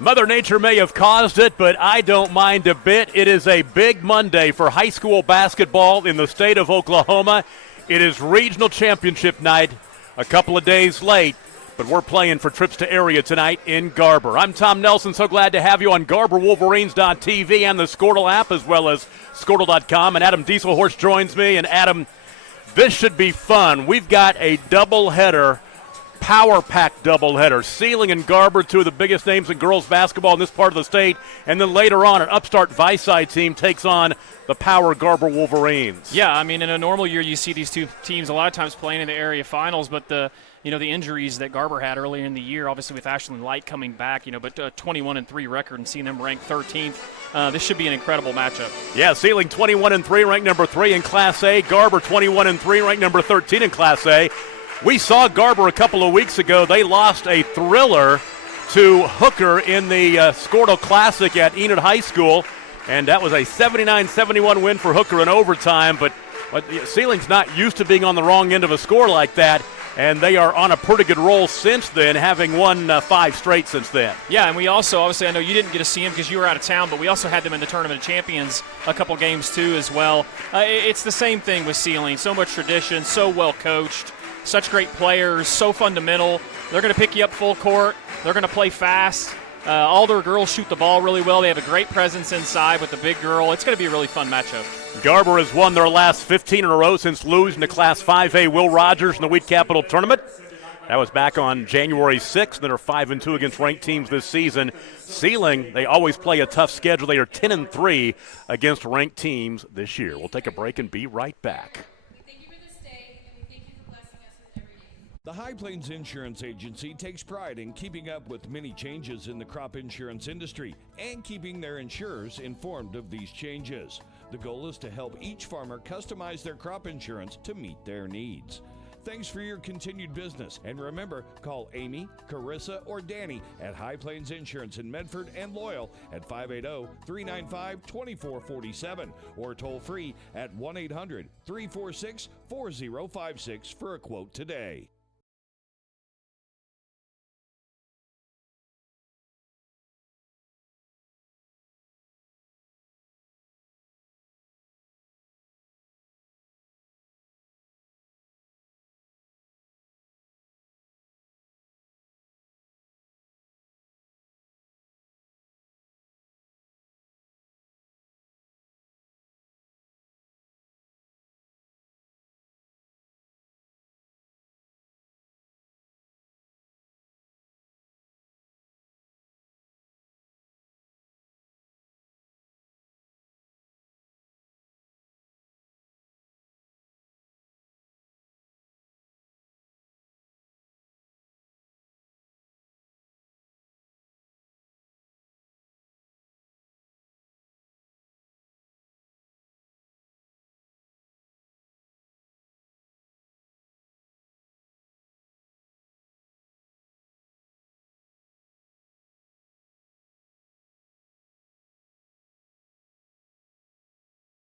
Mother Nature may have caused it, but I don't mind a bit. It is a big Monday for high school basketball in the state of Oklahoma. It is regional championship night, a couple of days late, but we're playing for trips to area tonight in Garber. I'm Tom Nelson, so glad to have you on GarberWolverines.tv and the Squirtle app, as well as Squirtle.com. And Adam Dieselhorst joins me. And Adam, this should be fun. We've got a doubleheader, power pack doubleheader. Seiling and Garber, two of the biggest names in girls basketball in this part of the state. And then later on, an upstart Vicide team takes on the power Garber Wolverines. Yeah, I mean, in a normal year, you see these two teams a lot of times playing in the area finals, but the injuries that Garber had earlier in the year, obviously with Ashlyn Light coming back, but 21-3 record and seeing them ranked 13th, this should be an incredible matchup. Yeah, Seiling 21-3, ranked number 3 in Class A. Garber 21-3, ranked number 13 in Class A. We saw Garber a couple of weeks ago. They lost a thriller to Hooker in the Squirtle Classic at Enid High School, and that was a 79-71 win for Hooker in overtime. But Seiling's not used to being on the wrong end of a score like that, and they are on a pretty good roll since then, having won 5 straight since then. Yeah, and we also, obviously, I know you didn't get to see them because you were out of town, but we also had them in the Tournament of Champions a couple games too as well. It's the same thing with Seiling. So much tradition, so well coached. Such great players, so fundamental. They're going to pick you up full court. They're going to play fast. All their girls shoot the ball really well. They have a great presence inside with the big girl. It's going to be a really fun matchup. Garber has won their last 15 in a row since losing to Class 5A Will Rogers in the Wheat Capital Tournament. That was back on January 6th. Then they're 5-2 against ranked teams this season. Seiling, they always play a tough schedule. They are 10-3 against ranked teams this year. We'll take a break and be right back. The High Plains Insurance Agency takes pride in keeping up with many changes in the crop insurance industry and keeping their insurers informed of these changes. The goal is to help each farmer customize their crop insurance to meet their needs. Thanks for your continued business. And remember, call Amy, Carissa, or Danny at High Plains Insurance in Medford and Loyal at 580-395-2447 or toll free at 1-800-346-4056 for a quote today.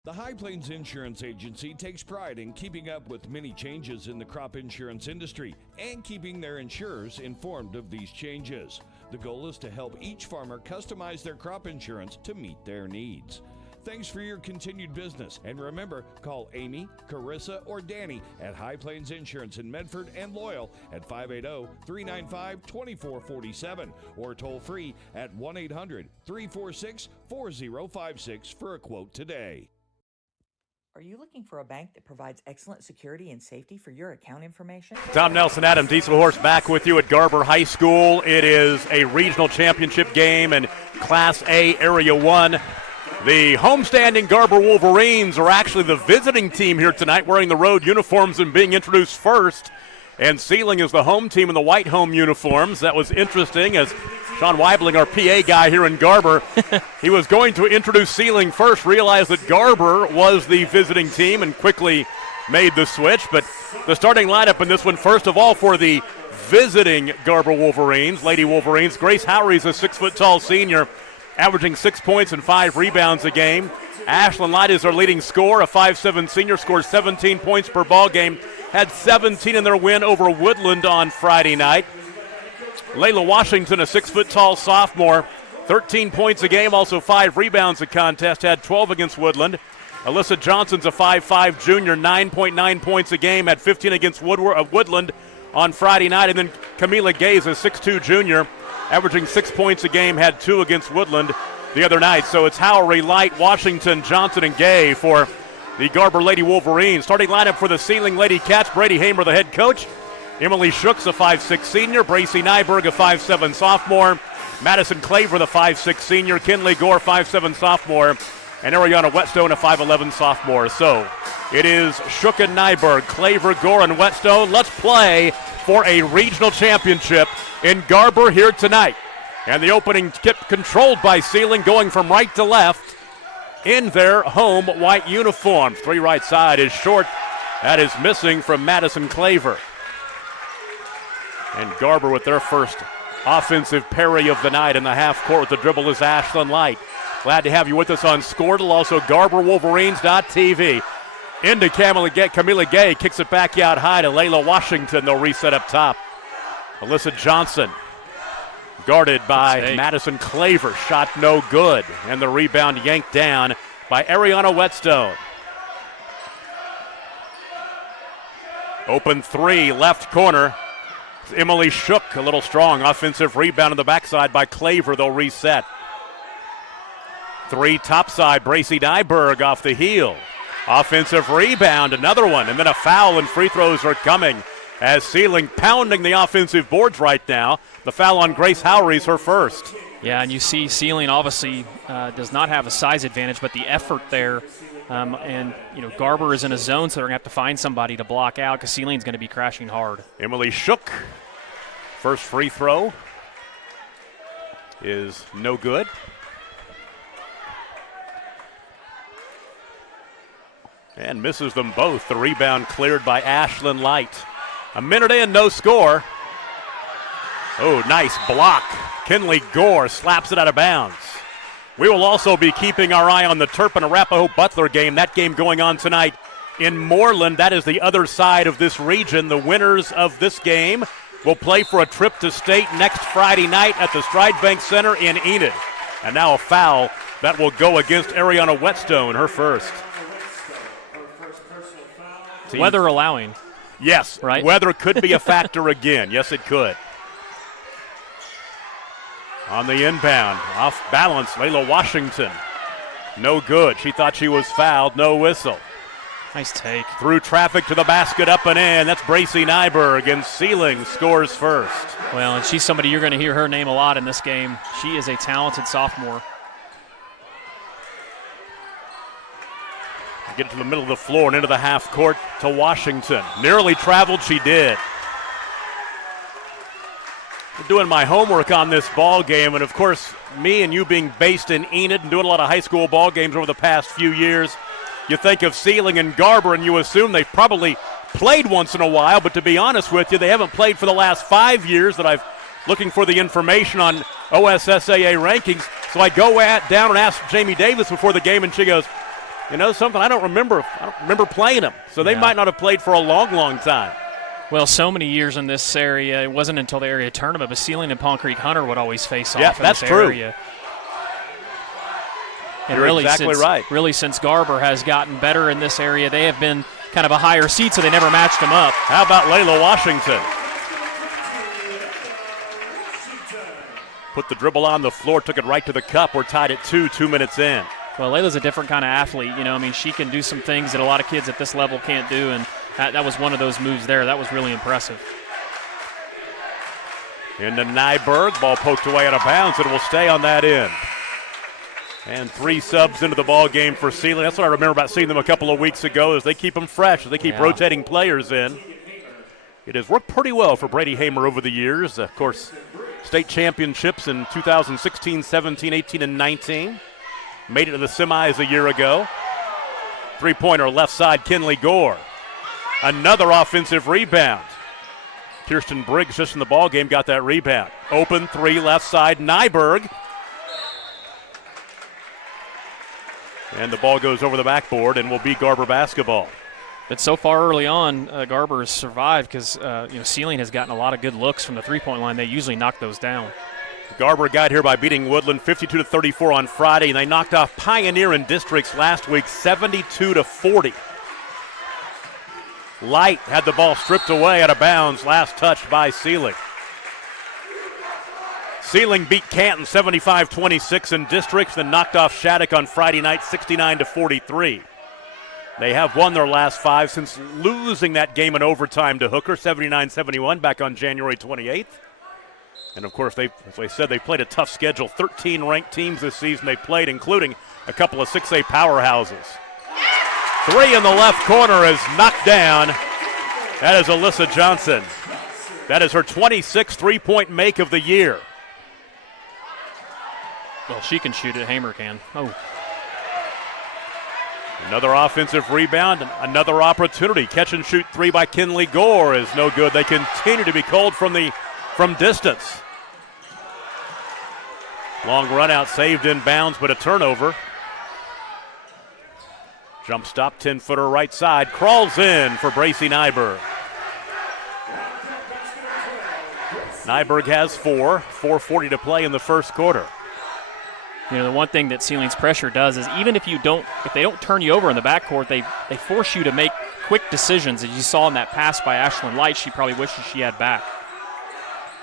The High Plains Insurance Agency takes pride in keeping up with many changes in the crop insurance industry and keeping their insurers informed of these changes. The goal is to help each farmer customize their crop insurance to meet their needs. Thanks for your continued business. And remember, call Amy, Carissa, or Danny at High Plains Insurance in Medford and Loyal at 580-395-2447 or toll free at 1-800-346-4056 for a quote today. Are you looking for a bank that provides excellent security and safety for your account information? Tom Nelson, Adam Dieselhorst back with you at Garber High School. It is a regional championship game in Class A Area 1. The homestanding Garber Wolverines are actually the visiting team here tonight, wearing the road uniforms and being introduced first. And Seiling is the home team in the white home uniforms. That was interesting, as Sean Weibling, our PA guy here in Garber, he was going to introduce Seiling first, realized that Garber was the visiting team, and quickly made the switch. But the starting lineup in this one, first of all, for the visiting Garber Wolverines, Lady Wolverines, Grace Howery's a 6-foot-tall senior, averaging 6 points and 5 rebounds a game. Ashlyn Light is their leading scorer, a 5'7" senior, scores 17 points per ball game, had 17 in their win over Woodland on Friday night. Layla Washington, a 6-foot-tall sophomore, 13 points a game, also 5 rebounds a contest, had 12 against Woodland. Alyssa Johnson's a 5'5 junior, 9.9 points a game, had 15 against Woodland on Friday night. And then Camila Gay's a 6'2 junior, averaging 6 points a game, had 2 against Woodland the other night. So it's Howery, Light, Washington, Johnson, and Gay for the Garber Lady Wolverines. Starting lineup for the Seiling Lady Cats, Brady Hamer, the head coach. Emily Shook's a 5'6 senior, Bracy Nyberg, a 5'7 sophomore, Madison Claver, the 5'6 senior, Kinley Gore, 5'7 sophomore, and Ariana Whetstone, a 5'11 sophomore. So it is Shook and Nyberg, Claver, Gore, and Whetstone. Let's play for a regional championship in Garber here tonight. And the opening tip controlled by Seiling, going from right to left in their home white uniform. 3 right side is short. That is missing from Madison Claver. And Garber with their first offensive parry of the night in the half court with the dribble is Ashlyn Light. Glad to have you with us on Squirtle, also GarberWolverines.tv. Into Camila Gay, kicks it back out high to Layla Washington. They'll reset up top. Alyssa Johnson guarded by Madison Claver. Shot no good. And the rebound yanked down by Ariana Whetstone. Open 3, left corner. Emily Shook, a little strong. Offensive rebound on the backside by Claver. They'll reset. 3 topside, Bracy Nyberg off the heel. Offensive rebound, another one, and then a foul, and free throws are coming as Seiling pounding the offensive boards right now. The foul on Grace Howery's her first. Yeah, and you see Seiling obviously does not have a size advantage, but the effort there. And, Garber is in a zone, so they're going to have to find somebody to block out because Seiling's going to be crashing hard. Emily Shook, first free throw is no good. And misses them both. The rebound cleared by Ashlyn Light. A minute in, no score. Oh, nice block. Kinley Gore slaps it out of bounds. We will also be keeping our eye on the Turpin Arapahoe Butler game. That game going on tonight in Moreland. That is the other side of this region. The winners of this game will play for a trip to state next Friday night at the Stride Bank Center in Enid. And now a foul that will go against Ariana Whetstone, her first. Weather allowing. Yes, right? Weather could be a factor again. Yes, it could. On the inbound, off balance, Layla Washington. No good. She thought she was fouled. No whistle. Nice take. Through traffic to the basket, up and in. That's Bracy Nyberg, and Seiling scores first. Well, and she's somebody you're going to hear her name a lot in this game. She is a talented sophomore. Get to the middle of the floor and into the half court to Washington. Nearly traveled, she did. Doing my homework on this ball game, and of course, me and you being based in Enid and doing a lot of high school ball games over the past few years, you think of Seiling and Garber and you assume they've probably played once in a while, but to be honest with you, they haven't played for the last 5 years that I've looking for the information on OSSAA rankings. So I go down and ask Jamie Davis before the game, and she goes, you know something, I don't remember playing them. So they might not have played for a long, long time. Well, so many years in this area, it wasn't until the area tournament, but Seiling and Palm Creek Hunter would always face off in this area. And You're exactly right. Really, since Garber has gotten better in this area, they have been kind of a higher seed, so they never matched them up. How about Layla Washington? Put the dribble on the floor, took it right to the cup. We're tied at 2 minutes in. Well, Layla's a different kind of athlete. She can do some things that a lot of kids at this level can't do, and that was one of those moves there. That was really impressive. Into Nyberg, ball poked away out of bounds. It will stay on that end. And 3 subs into the ball game for Seiling. That's what I remember about seeing them a couple of weeks ago, is they keep them fresh, they keep rotating players in. It has worked pretty well for Brady Hamer over the years. Of course, state championships in 2016, 17, 18, and 19. Made it to the semis a year ago. 3-pointer left side, Kinley Gore. Another offensive rebound. Kirsten Briggs just in the ball game got that rebound. Open 3 left side, Nyberg. And the ball goes over the backboard and will be Garber basketball. But so far early on, Garber has survived because Seiling has gotten a lot of good looks from the three-point line. They usually knock those down. Garber got here by beating Woodland 52-34 on Friday, and they knocked off Pioneer in districts last week 72-40. Light had the ball stripped away out of bounds, last touched by Seiling. Seiling beat Canton 75-26 in districts, then knocked off Shattuck on Friday night 69-43. They have won their last 5 since losing that game in overtime to Hooker 79-71 back on January 28th. And of course, as I said, they played a tough schedule. 13 ranked teams this season they played, including a couple of 6A powerhouses. 3 in the left corner is knocked down. That is Alyssa Johnson. That is her 26th three-point make of the year. Well, she can shoot it. Hamer can. Oh. Another offensive rebound, and another opportunity. Catch and shoot 3 by Kinley Gore is no good. They continue to be cold from distance. Long run out, saved in bounds, but a turnover. Jump stop, 10-footer right side. Crawls in for Bracy Nyberg. Nyberg has 4:40 to play in the first quarter. You know, the one thing that Sealing's pressure does is even if they don't turn you over in the backcourt, they force you to make quick decisions. As you saw in that pass by Ashlyn Light, she probably wishes she had back.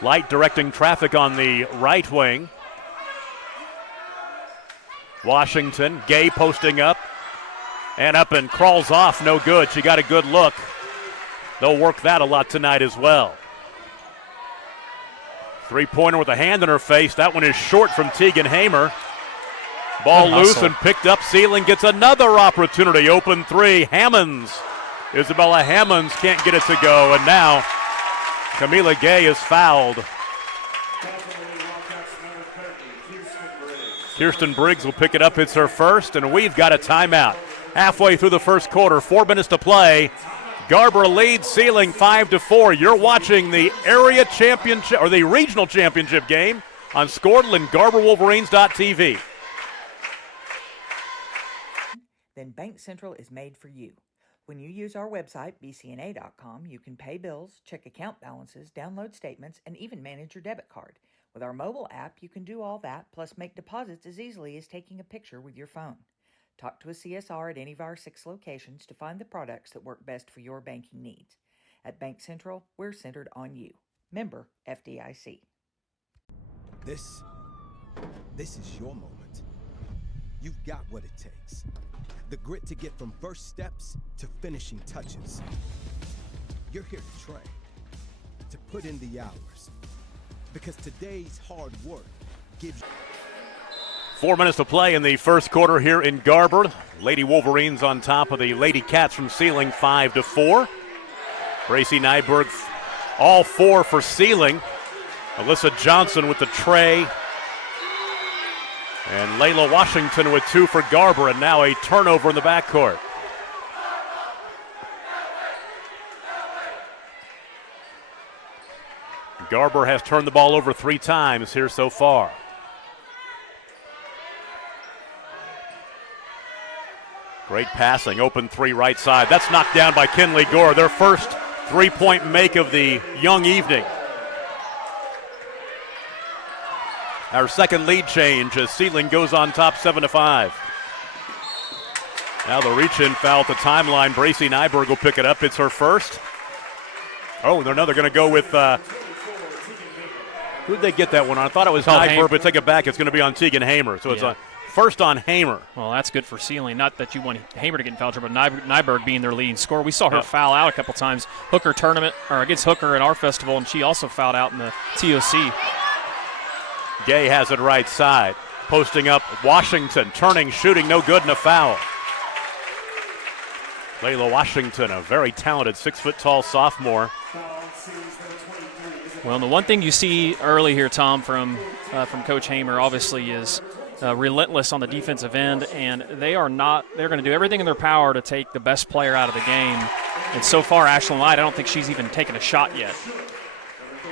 Light directing traffic on the right wing. Washington, Gay posting up. And up and crawls off, no good. She got a good look. They'll work that a lot tonight as well. Three-pointer with a hand in her face. That one is short from Tegan Hamer. Ball loose and picked up. Seiling gets another opportunity. Open 3. Hammonds. Isabella Hammonds can't get it to go. And now Camila Gay is fouled. Kirsten Briggs will pick it up. It's her first, and we've got a timeout. Halfway through the first quarter, 4 minutes to play. Garber leads Seiling 5-4. You're watching the area championship or the regional championship game on Scoredle and GarberWolverines.tv. Then Bank Central is made for you. When you use our website, bcna.com, you can pay bills, check account balances, download statements, and even manage your debit card. With our mobile app, you can do all that, plus make deposits as easily as taking a picture with your phone. Talk to a CSR at any of our 6 locations to find the products that work best for your banking needs. At Bank Central, we're centered on you. Member FDIC. This is your moment. You've got what it takes. The grit to get from first steps to finishing touches. You're here to train, to put in the hours. Because today's hard work gives you 4 minutes to play in the first quarter here in Garber. Lady Wolverines on top of the Lady Cats from Seiling 5-4. Bracy Nyberg, all 4 for Seiling. Alyssa Johnson with the tray. And Layla Washington with 2 for Garber, and now a turnover in the backcourt. Garber has turned the ball over 3 times here so far. Great passing, open 3 right side. That's knocked down by Kinley Gore, their first 3-point make of the young evening. Our second lead change as Seiling goes on top 7-5. Now the reach-in foul at the timeline. Bracy Nyberg will pick it up. It's her first. Oh, no, they're going to go with, who'd they get that one on? I thought it was Nyberg, but take it back. It's going to be on Tegan Hamer. So it's a first on Hamer. Well, that's good for Seiling. Not that you want Hamer to get in foul trouble, but Nyberg being their leading scorer. We saw her foul out a couple times. Hooker tournament, or against Hooker at our festival, and she also fouled out in the TOC. Gay has it right side. Posting up Washington, turning, shooting, no good, and a foul. Layla Washington, a very talented 6-foot-tall sophomore. Well, and the one thing you see early here, Tom, from Coach Hamer, obviously, is relentless on the defensive end, and they're going to do everything in their power to take the best player out of the game. And so far, Ashlyn Light, I don't think she's even taken a shot yet.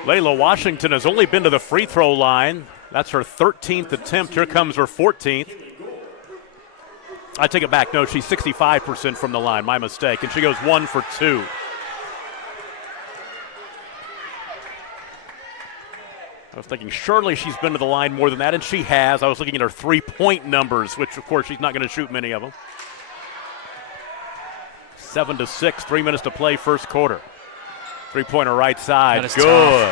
Layla Washington has only been to the free throw line. That's her 13th attempt. Here comes her 14th. I take it back. No, she's 65% from the line. My mistake. And she goes 1 for 2. I was thinking surely she's been to the line more than that, and she has. I was looking at her three-point numbers, which, of course, she's not going to shoot many of them. 7-6, 3 minutes to play first quarter. Three-pointer right side. That is good.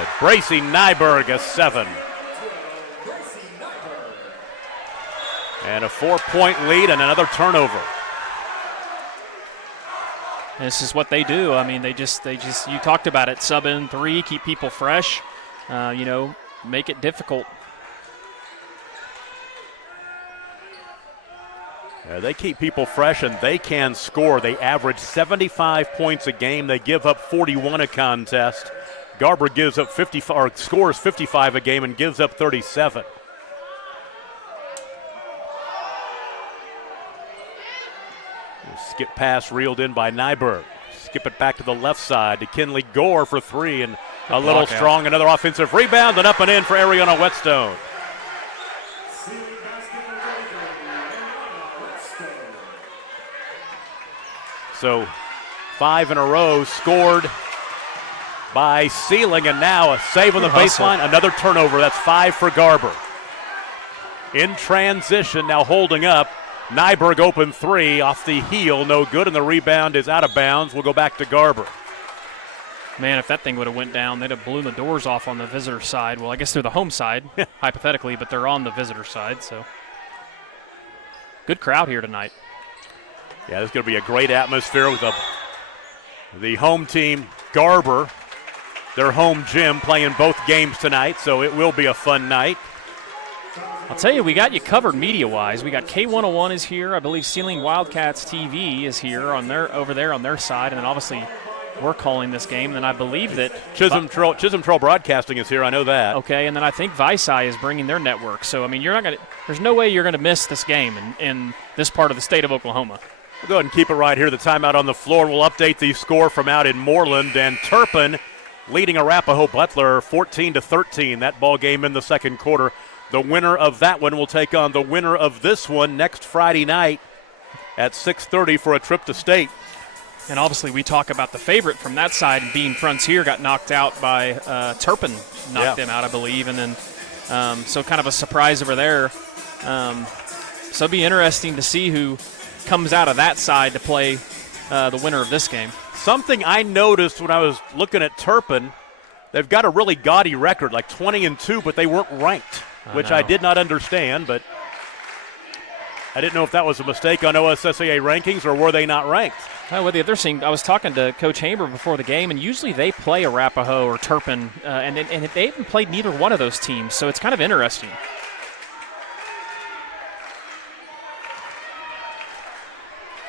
tough. Bracy Nyberg, a 7. And a 4-point lead and another turnover. And this is what they do. I mean, they just you talked about it, sub in 3, keep people fresh, make it difficult. Yeah, they keep people fresh and they can score. They average 75 points a game. They give up 41 a contest. Garber gives up 55 or scores 55 a game and gives up 37. Skip pass reeled in by Nyberg. Skip it back to the left side to Kinley Gore for 3 and a little strong. Another offensive rebound and up and in for Ariana Whetstone. So 5 in a row scored by Seiling, and now a save on the baseline. Another turnover. That's 5 for Garber. In transition, now holding up. Nyberg open 3 off the heel, no good, and the rebound is out of bounds. We'll go back to Garber. Man, if that thing would have went down, they'd have blown the doors off on the visitor side. Well, I guess they're the home side, hypothetically, but they're on the visitor side, so. Good crowd here tonight. Yeah, this is going to be a great atmosphere with the home team, Garber, their home gym, playing both games tonight, so it will be a fun night. I'll tell you, we got you covered media-wise. We got K101 is here. I believe Seiling Wildcats TV is here over there on their side, and then obviously we're calling this game. And then I believe that Chisholm Trail Broadcasting is here. I know that. Okay, and then I think Visai is bringing their network. So I mean, there's no way you're going to miss this game in this part of the state of Oklahoma. We'll go ahead and keep it right here. The timeout on the floor. We'll update the score from out in Moreland, and Turpin leading Arapahoe Butler 14-13. That ball game in the second quarter. The winner of that one will take on the winner of this one next Friday night at 6:30 for a trip to state. And obviously we talk about the favorite from that side, and Bean Frontier got knocked out by Turpin, knocked them out, I believe. And then so kind of a surprise over there. So it'll be interesting to see who comes out of that side to play the winner of this game. Something I noticed when I was looking at Turpin, they've got a really gaudy record, like 20-2, but they weren't ranked. Which I did not understand, but I didn't know if that was a mistake on OSSAA rankings or were they not ranked. Well, the other thing, I was talking to Coach Hamer before the game, and usually they play Arapahoe or Turpin, and they haven't played neither one of those teams, so it's kind of interesting.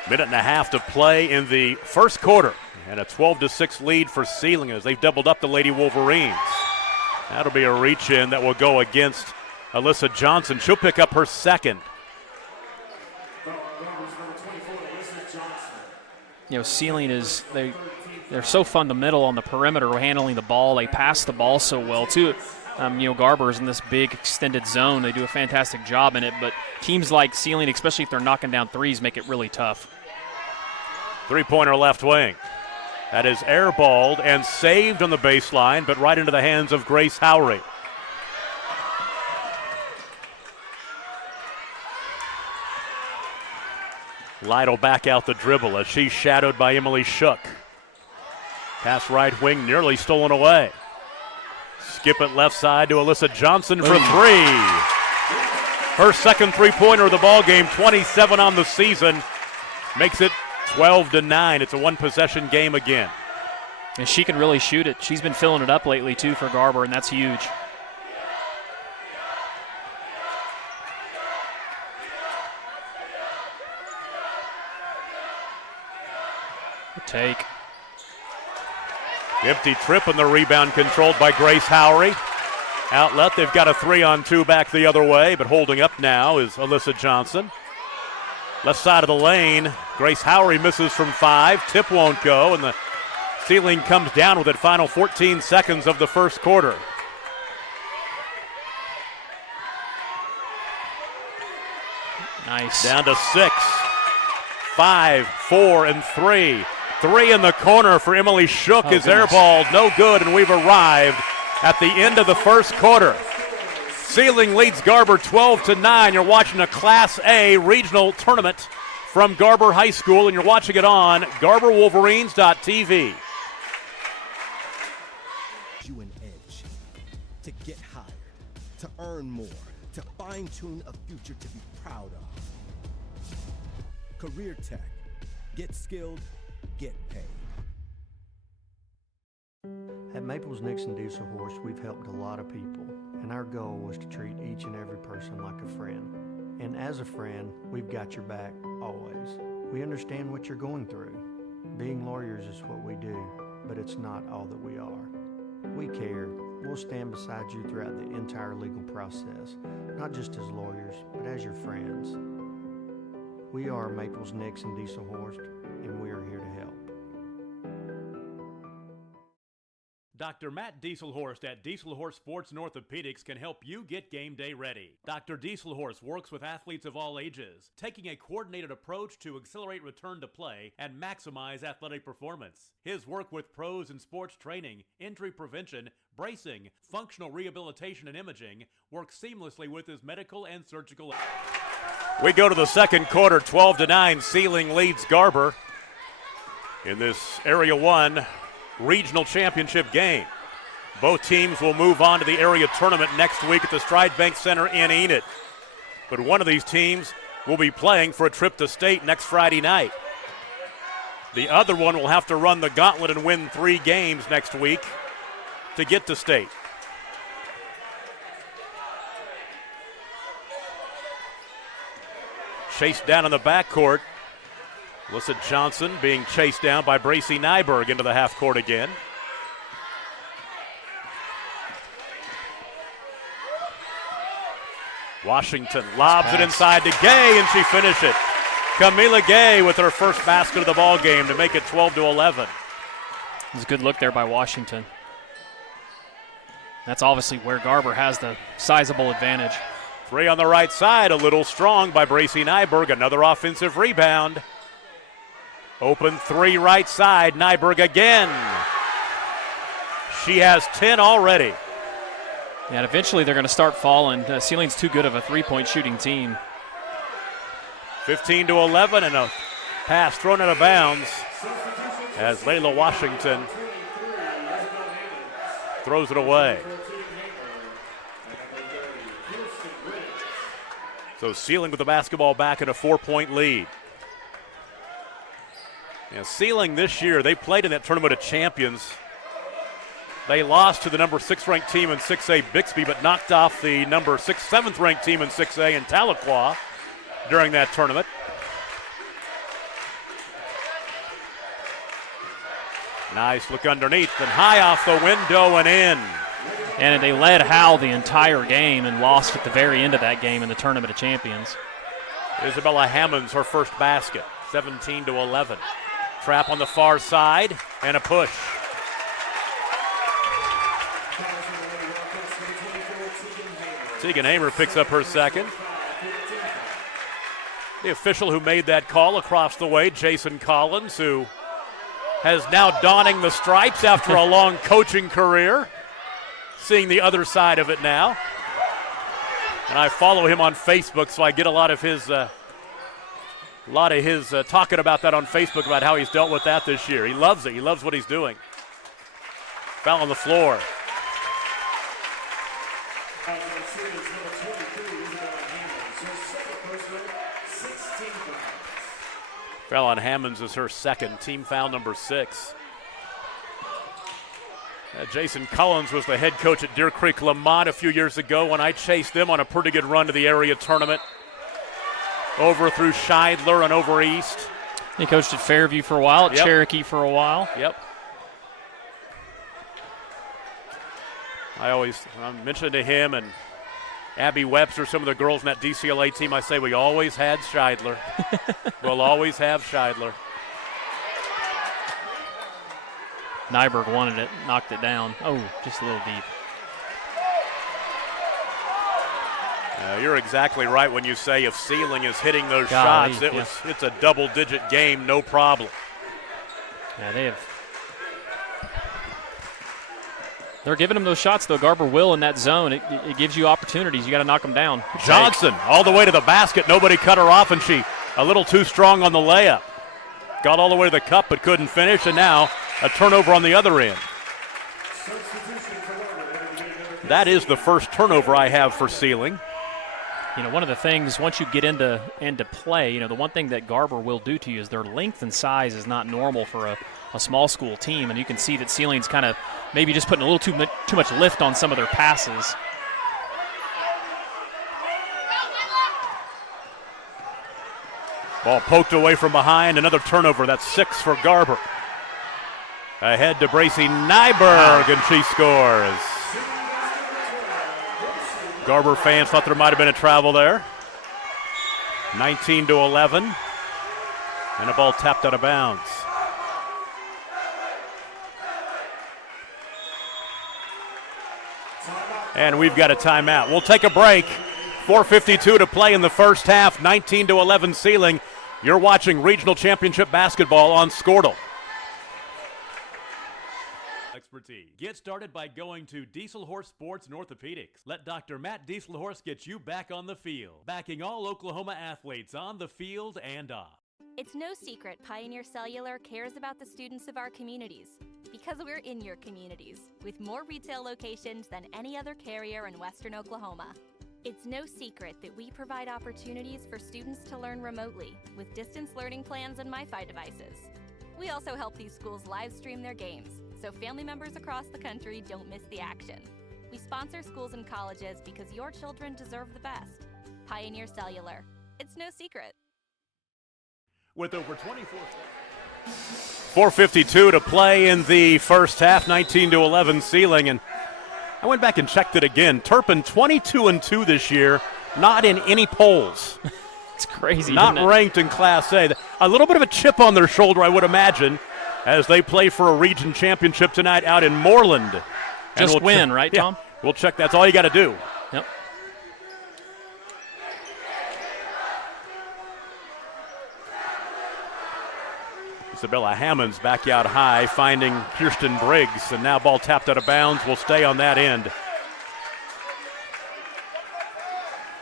Minute and a half to play in the first quarter, and a 12-6 lead for Seiling as they've doubled up the Lady Wolverines. That'll be a reach-in that will go against Alyssa Johnson. She'll pick up her second. Seiling is they're so fundamental on the perimeter handling the ball. They pass the ball so well too. Garber's in this big extended zone. They do a fantastic job in it, but teams like Seiling, especially if they're knocking down threes, make it really tough. Three-pointer left wing. That is airballed and saved on the baseline, but right into the hands of Grace Howry. Lytle back out the dribble as she's shadowed by Emily Shook. Pass right wing, nearly stolen away. Skip it left side to Alyssa Johnson for 3. Her second three-pointer of the ball game, 27 on the season, makes it 12-9. It's a one-possession game again. And she can really shoot it. She's been filling it up lately, too, for Garber, and that's huge. Take. Empty trip and the rebound controlled by Grace Howry. Outlet, they've got a 3-on-2 back the other way, but holding up now is Alyssa Johnson. Left side of the lane, Grace Howry misses from 5. Tip won't go, and the Seiling comes down with it. Final 14 seconds of the first quarter. Nice. Down to 6. 5, 4, and 3. 3 in the corner for Emily Shook is airballed. No good, and we've arrived at the end of the first quarter. Seiling leads Garber 12-9. You're watching a Class A regional tournament from Garber High School, and you're watching it on GarberWolverines.tv. You an edge to get hired, to earn more, to fine-tune a future to be proud of. Career Tech. Get skilled, get paid. At Maples Nixon Diesel Horse, we've helped a lot of people, and our goal was to treat each and every person like a friend. And as a friend, we've got your back, always. We understand what you're going through. Being lawyers is what we do, but it's not all that we are. We care. We'll stand beside you throughout the entire legal process, not just as lawyers, but as your friends. We are Maples Nixon Diesel Horse, and we are here to help. Dr. Matt Dieselhorst at Dieselhorst Sports and Orthopedics can help you get game day ready. Dr. Dieselhorst works with athletes of all ages, taking a coordinated approach to accelerate return to play and maximize athletic performance. His work with pros in sports training, injury prevention, bracing, functional rehabilitation, and imaging works seamlessly with his medical and surgical. We go to the second quarter, 12-9. Seiling leads Garber in this Area 1 regional championship game. Both teams will move on to the area tournament next week at the Stride Bank Center in Enid. But one of these teams will be playing for a trip to state next Friday night. The other one will have to run the gauntlet and win 3 games next week to get to state. Chased down in the backcourt. Alyssa Johnson being chased down by Bracy Nyberg into the half court again. Washington lobs it inside to Gay, and she finished it. Camila Gay with her first basket of the ball game to make it 12-11. It was a good look there by Washington. That's obviously where Garber has the sizable advantage. 3 on the right side, a little strong by Bracy Nyberg. Another offensive rebound. Open 3 right side, Nyberg again. She has 10 already. Yeah, and eventually they're going to start falling. Seiling's too good of a three-point shooting team. 15-11, and a pass thrown out of bounds as Layla Washington throws it away. So Seiling with the basketball back at a 4-point lead. And Seiling this year, they played in that tournament of champions. They lost to the number 6 ranked team in 6A Bixby, but knocked off the number 7th ranked team in 6A in Tahlequah during that tournament. Nice look underneath and high off the window and in. And they led Howell the entire game and lost at the very end of that game in the Tournament of Champions. Isabella Hammonds, her first basket, 17-11. Trap on the far side and a push. Tegan Hamer picks up her second. The official who made that call across the way, Jason Collins, who has now donning the stripes after a long coaching career. Seeing the other side of it now. And I follow him on Facebook, so I get a lot of his talking about that on Facebook, about how he's dealt with that this year. He loves it. He loves what he's doing. Foul on the floor. Foul on Hammonds is her second, team foul number 6. Jason Collins was the head coach at Deer Creek Lamont a few years ago when I chased them on a pretty good run to the area tournament. Over through Scheidler and over east. He coached at Fairview for a while, at Cherokee for a while. Yep. I'm mentioning to him and Abby Webster, some of the girls in that DCLA team, I say we always had Scheidler. We'll always have Scheidler. Nyberg wanted it, knocked it down. Oh, just a little deep. You're exactly right when you say if Seiling is hitting those Golly, shots, it's a double-digit game, no problem. Yeah, they have They're giving him those shots, though. Garber will in that zone. It gives you opportunities. You got to knock them down. Johnson all the way to the basket. Nobody cut her off, and she a little too strong on the layup. Got all the way to the cup but couldn't finish, and now a turnover on the other end. That is the first turnover I have for Seiling. You know, one of the things, once you get into play, you know, the one thing that Garber will do to you is their length and size is not normal for a small school team, and you can see that Seiling's kind of maybe just putting a little too much lift on some of their passes. Ball poked away from behind, another turnover. That's 6 for Garber. Ahead to Bracy Nyberg, and she scores. Garber fans thought there might have been a travel there. 19-11, and a ball tapped out of bounds. And we've got a timeout. We'll take a break. 4:52 to play in the first half. 19-11 Seiling. You're watching Regional Championship Basketball on Squirtle. Expertise. Get started by going to Dieselhorse Sports and Orthopedics. Let Dr. Matt Dieselhorse get you back on the field. Backing all Oklahoma athletes on the field and off. It's no secret Pioneer Cellular cares about the students of our communities because we're in your communities with more retail locations than any other carrier in Western Oklahoma. It's no secret that we provide opportunities for students to learn remotely with distance learning plans and MiFi devices. We also help these schools live stream their games so family members across the country don't miss the action. We sponsor schools and colleges because your children deserve the best. Pioneer Cellular. It's no secret. With over 4:52 to play in the first half, 19-11 Seiling, and I went back and checked it again. Turpin 22-2 this year, not in any polls. It's crazy. Not ranked in Class A. A little bit of a chip on their shoulder, I would imagine, as they play for a region championship tonight out in Moreland. Just win, right, Tom? Yeah, we'll check. That's all you got to do. Yep. Isabella Hammonds back out high, finding Kirsten Briggs, and now ball tapped out of bounds. Will stay on that end.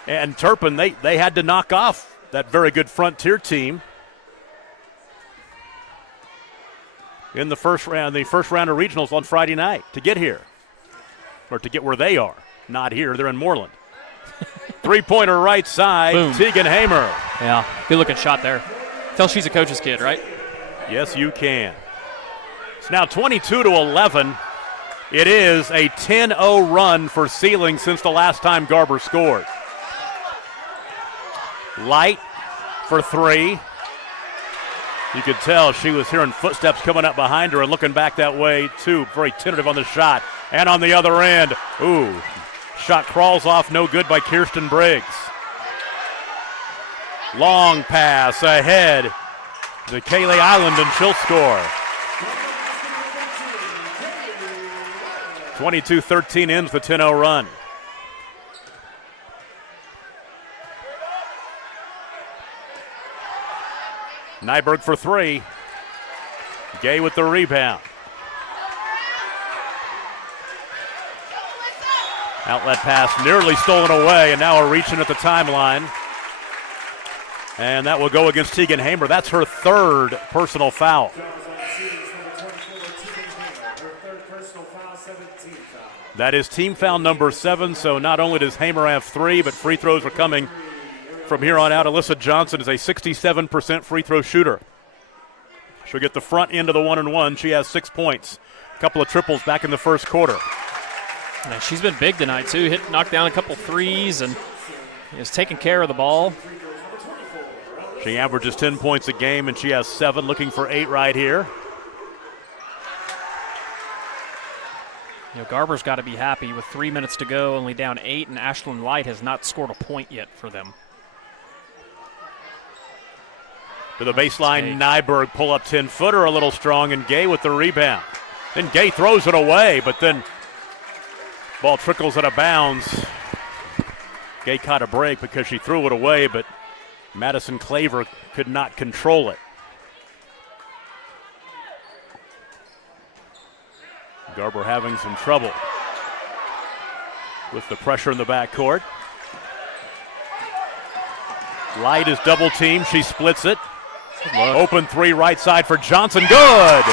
And Turpin, they had to knock off that very good Frontier team in the first round of regionals on Friday night to get here, or to get where they are. Not here, they're in Moreland. Three-pointer right side, Boom. Tegan Hamer. Yeah, good-looking shot there. Tell she's a coach's kid, right? Yes, you can. It's now 22-11. It is a 10-0 run for Seiling since the last time Garber scored. Light for three. You could tell she was hearing footsteps coming up behind her and looking back that way, too. Very tentative on the shot. And on the other end, ooh, shot crawls off, no good by Kirsten Briggs. Long pass ahead to Kaylee Island, and she'll score. 22-13 ends the 10-0 run. Nyberg for three. Gay with the rebound. Outlet pass nearly stolen away, and now a reaching at the timeline. And that will go against Tegan Hamer. That's her third personal foul. That is team foul number 7, so not only does Hamer have 3, but free throws are coming from here on out. Alyssa Johnson is a 67% free throw shooter. She'll get the front end of the 1-and-1. She has 6 points. A couple of triples back in the first quarter. Yeah, she's been big tonight, too. Knocked down a couple threes and is taking care of the ball. She averages 10 points a game, and she has 7, looking for 8 right here. You know, Garber's got to be happy with 3 minutes to go, only down 8, and Ashlyn Light has not scored a point yet for them. To the baseline, Nyberg pull up 10-footer, a little strong, and Gay with the rebound. Then Gay throws it away, but then ball trickles out of bounds. Gay caught a break because she threw it away, but Madison Claver could not control it. Garber having some trouble. with the pressure in the backcourt. Light is double teamed. She splits it. Open three right side for Johnson. Good.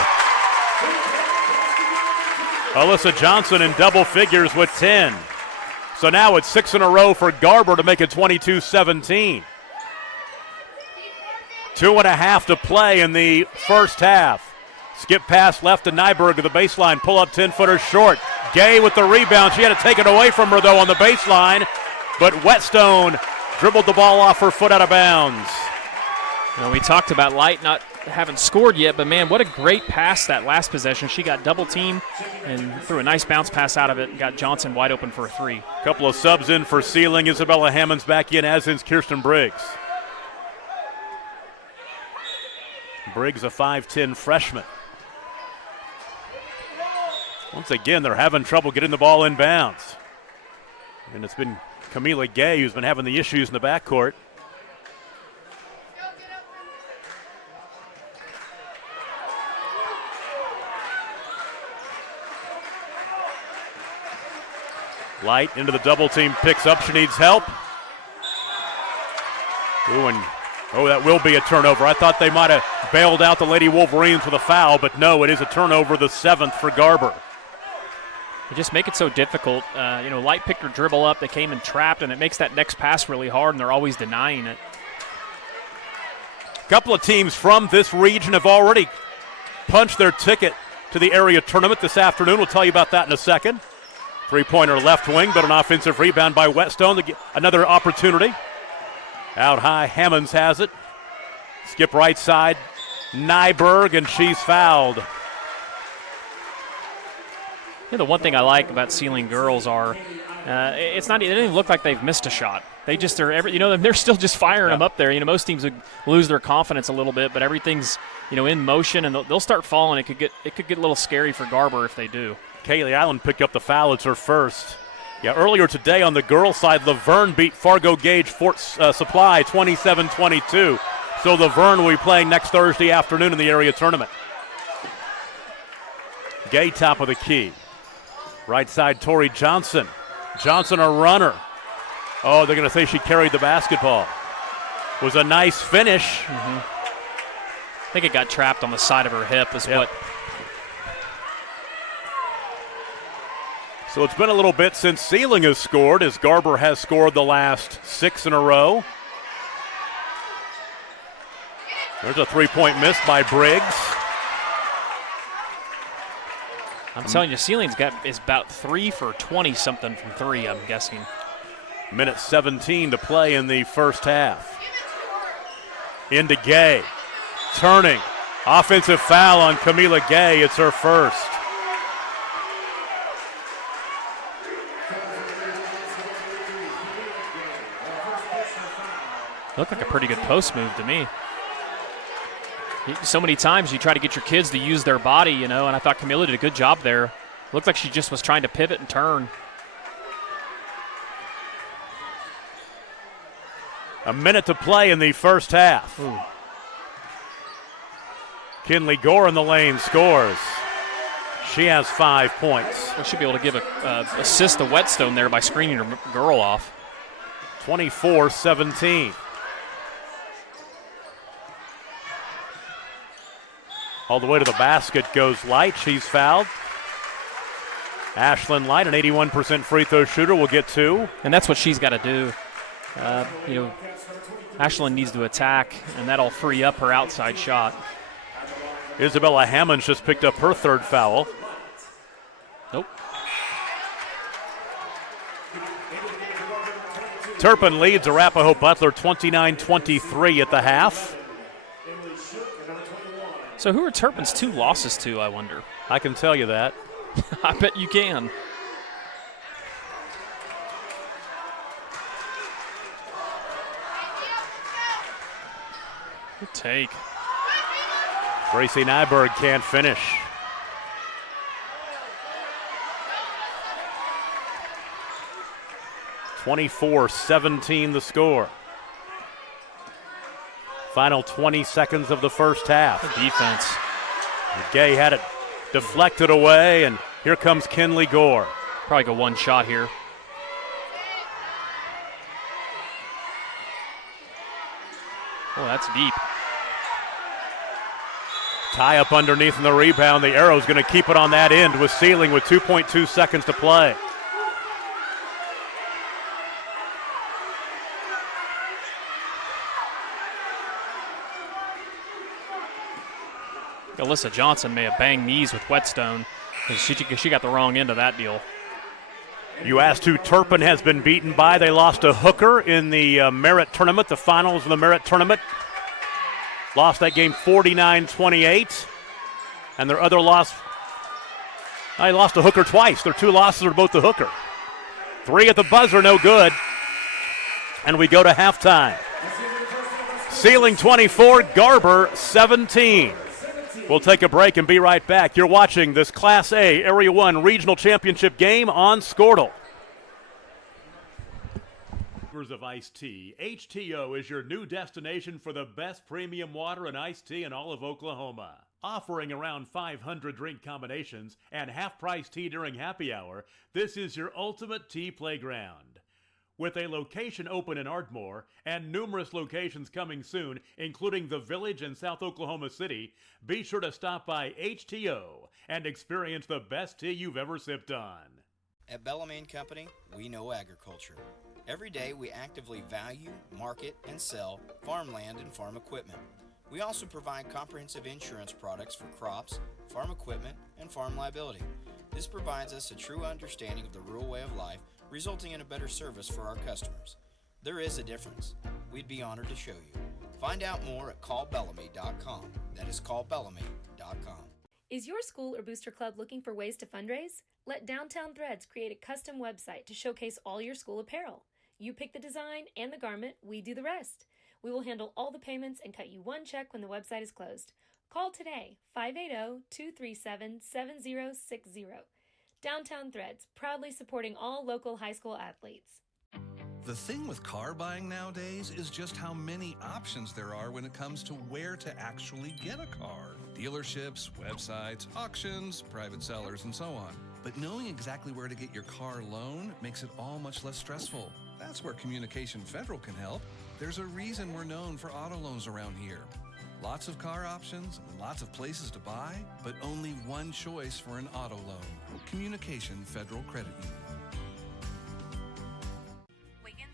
Alyssa Johnson in double figures with 10. So now it's 6 in a row for Garber to make it 22-17. 2.5 to play in the first half. Skip pass left to Nyberg to the baseline. Pull up 10-footer short. Gay with the rebound. She had to take it away from her, though, on the baseline. But Whetstone dribbled the ball off her foot out of bounds. Well, we talked about Light not having scored yet, but, man, what a great pass that last possession. She got double-teamed and threw a nice bounce pass out of it and got Johnson wide open for a three. Couple of subs in for Seiling. Isabella Hammond's back in, as is Kirsten Briggs. Briggs, a 5'10 freshman. Once again, they're having trouble getting the ball inbounds. And it's been Camila Gay who's been having the issues in the backcourt. Light into the double team, picks up. She needs help. That will be a turnover. I thought they might have bailed out the Lady Wolverines with a foul, but no, it is a turnover, the 7th for Garber. They just make it so difficult. Light picked her dribble up. They came and trapped, and it makes that next pass really hard, and they're always denying it. A couple of teams from this region have already punched their ticket to the area tournament this afternoon. We'll tell you about that in a second. Three-pointer left wing, but an offensive rebound by Whetstone to get another opportunity. Out high, Hammonds has it. Skip right side, Nyberg, and she's fouled. The one thing I like about Seiling girls are it doesn't even look like they've missed a shot. They just are they're still just firing them up there. Most teams would lose their confidence a little bit, but everything's in motion, and they'll start falling. It could get a little scary for Garber if they do. Kaylee Allen picked up the foul. It's her first. Yeah, earlier today on the girls' side, Laverne beat Fargo Gage Fort Supply 27-22. So Laverne will be playing next Thursday afternoon in the area tournament. Gay top of the key. Right side, Tori Johnson. Johnson a runner. Oh, they're going to say she carried the basketball. Was a nice finish. Mm-hmm. I think it got trapped on the side of her hip is what. So it's been a little bit since Seiling has scored, as Garber has scored the last 6 in a row. There's a three-point miss by Briggs. I'm telling you, Seiling's is about 3 for 20-something from 3, I'm guessing. Minute 17 to play in the first half. Into Gay. Turning. Offensive foul on Camila Gay. It's her first. Looked like a pretty good post move to me. So many times you try to get your kids to use their body, and I thought Camila did a good job there. Looked like she just was trying to pivot and turn. A minute to play in the first half. Ooh. Kinley Gore in the lane scores. She has 5 points. We should be able to give an assist to Whetstone there by screening her girl off. 24-17. All the way to the basket goes Light. She's fouled. Ashlyn Light, an 81% free throw shooter, will get 2. And that's what she's got to do. Ashlyn needs to attack, and that'll free up her outside shot. Isabella Hammonds just picked up her 3rd foul. Nope. Turpin leads Arapahoe Butler 29-23 at the half. So who are Turpin's 2 losses to, I wonder? I can tell you that. I bet you can. Good take. Gracie Nyberg can't finish. (24-17) the score. Final 20 seconds of the first half. Good defense. Gay had it deflected away, and here comes Kinley Gore. Probably go one shot here. Oh, that's deep. Tie up underneath in the rebound. The Arrow's going to keep it on that end with Seiling with 2.2 seconds to play. Alyssa Johnson may have banged knees with Whetstone. She got the wrong end of that deal. You asked who Turpin has been beaten by. They lost to Hooker in the Merit Tournament, the finals of the Merit Tournament. Lost that game 49-28. And their other loss, I lost to Hooker twice. Their 2 losses are both to Hooker. 3 at the buzzer, no good. And we go to halftime. Seiling 24, Garber 17. We'll take a break and be right back. You're watching this Class A Area 1 Regional Championship game on Squirtle. Of iced tea, HTO is your new destination for the best premium water and iced tea in all of Oklahoma. Offering around 500 drink combinations and half-price tea during happy hour, this is your ultimate tea playground. With a location open in Ardmore and numerous locations coming soon, including the Village in South Oklahoma City, be sure to stop by HTO and experience the best tea you've ever sipped on. At Bellamy & Company, we know agriculture. Every day we actively value, market, and sell farmland and farm equipment. We also provide comprehensive insurance products for crops, farm equipment, and farm liability. This provides us a true understanding of the rural way of life, resulting in a better service for our customers. There is a difference. We'd be honored to show you. Find out more at callbellamy.com. That is callbellamy.com. Is your school or booster club looking for ways to fundraise? Let Downtown Threads create a custom website to showcase all your school apparel. You pick the design and the garment, we do the rest. We will handle all the payments and cut you one check when the website is closed. Call today, 580-237-7060. Downtown Threads, proudly supporting all local high school athletes. The thing with car buying nowadays is just how many options there are when it comes to where to actually get a car. Dealerships, websites, auctions, private sellers, and so on. But knowing exactly where to get your car loan makes it all much less stressful. That's where Communication Federal can help. There's a reason we're known for auto loans around here. Lots of car options and lots of places to buy, but only one choice for an auto loan. Communication Federal Credit Union.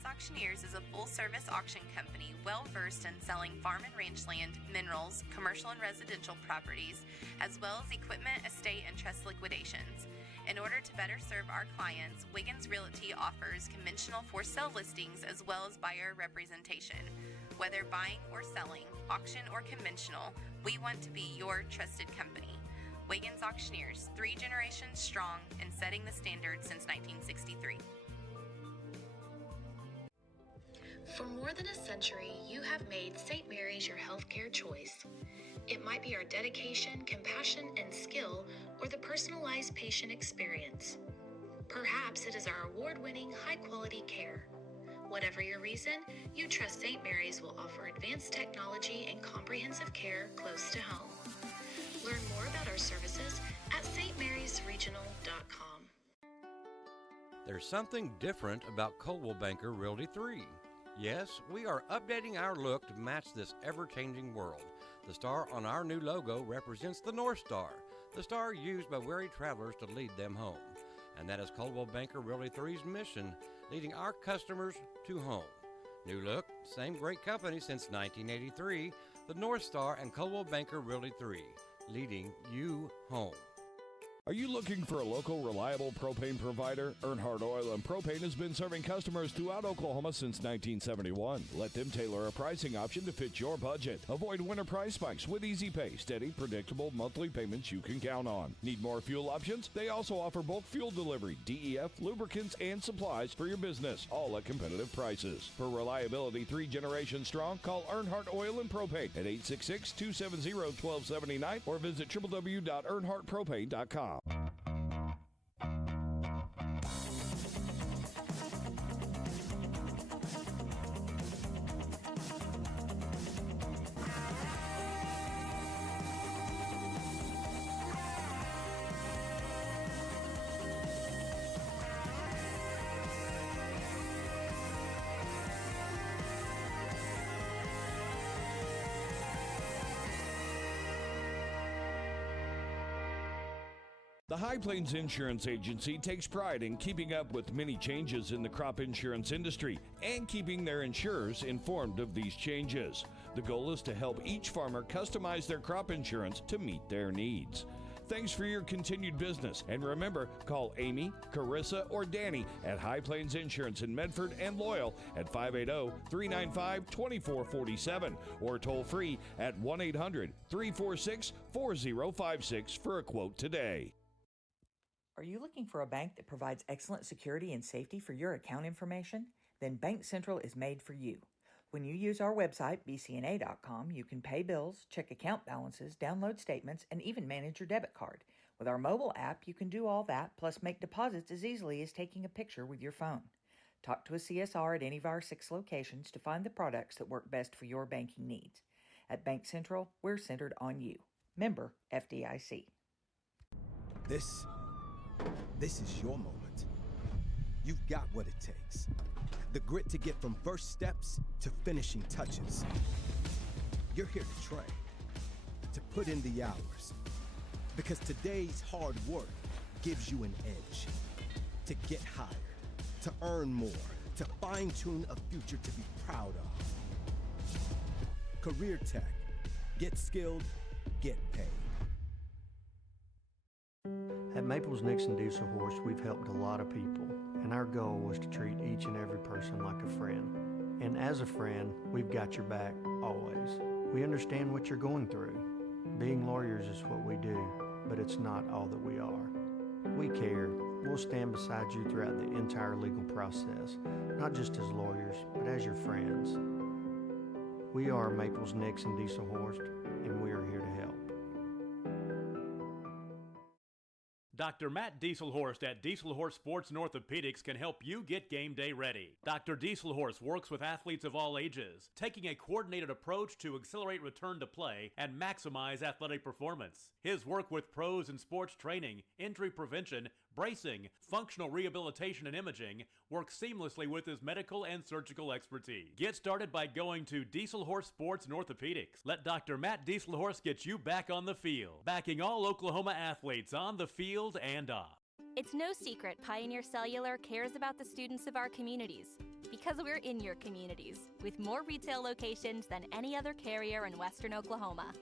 Auctioneers is a full-service auction company well-versed in selling farm and ranch land, minerals, commercial and residential properties, as well as equipment, estate, and trust liquidations. In order to better serve our clients, Wiggins Realty offers conventional for-sale listings as well as buyer representation. Whether buying or selling, auction or conventional, we want to be your trusted company. Wiggins Auctioneers, 3 generations strong and setting the standard since 1963. For more than a century, you have made St. Mary's your healthcare choice. It might be our dedication, compassion, and skill, or the personalized patient experience. Perhaps it is our award-winning, high-quality care. Whatever your reason, you trust St. Mary's will offer advanced technology and comprehensive care close to home. Learn more about our services at stmarysregional.com. There's something different about Coldwell Banker Realty 3. Yes, we are updating our look to match this ever-changing world. The star on our new logo represents the North Star, the star used by weary travelers to lead them home. And that is Coldwell Banker Realty 3's mission, leading our customers to home. New look, same great company since 1983, the North Star and Coldwell Banker Realty 3, leading you home. Are you looking for a local, reliable propane provider? Earnhardt Oil and Propane has been serving customers throughout Oklahoma since 1971. Let them tailor a pricing option to fit your budget. Avoid winter price spikes with easy pay, steady, predictable monthly payments you can count on. Need more fuel options? They also offer bulk fuel delivery, DEF, lubricants, and supplies for your business, all at competitive prices. For reliability 3 generations strong, call Earnhardt Oil and Propane at 866-270-1279 or visit www.earnhardtpropane.com. The High Plains Insurance Agency takes pride in keeping up with many changes in the crop insurance industry and keeping their insurers informed of these changes. The goal is to help each farmer customize their crop insurance to meet their needs. Thanks for your continued business, and remember, call Amy, Carissa, or Danny at High Plains Insurance in Medford and Loyal at 580-395-2447 or toll free at 1-800-346-4056 for a quote today. Are you looking for a bank that provides excellent security and safety for your account information? Then Bank Central is made for you. When you use our website, bcna.com, you can pay bills, check account balances, download statements, and even manage your debit card. With our mobile app, you can do all that, plus make deposits as easily as taking a picture with your phone. Talk to a CSR at any of our 6 locations to find the products that work best for your banking needs. At Bank Central, we're centered on you. Member FDIC. This is your moment. You've got what it takes. The grit to get from first steps to finishing touches. You're here to train, to put in the hours. Because today's hard work gives you an edge. To get hired, to earn more, to fine-tune a future to be proud of. Career Tech. Get skilled, get paid. At Maples Nixon Diesel Horse, we've helped a lot of people, and our goal was to treat each and every person like a friend. And as a friend, we've got your back, always. We understand what you're going through. Being lawyers is what we do, but it's not all that we are. We care. We'll stand beside you throughout the entire legal process, not just as lawyers, but as your friends. We are Maples Nixon Diesel Horse, and we are here to help. Dr. Matt Dieselhorst at Dieselhorst Sports and Orthopedics can help you get game day ready. Dr. Dieselhorst works with athletes of all ages, taking a coordinated approach to accelerate return to play and maximize athletic performance. His work with pros in sports training, injury prevention, bracing, functional rehabilitation, and imaging works seamlessly with his medical and surgical expertise. Get started by going to Dieselhorst Sports and Orthopedics. Let Dr. Matt Dieselhorst get you back on the field, backing all Oklahoma athletes on the field and off. It's no secret Pioneer Cellular cares about the students of our communities because we're in your communities with more retail locations than any other carrier in Western Oklahoma.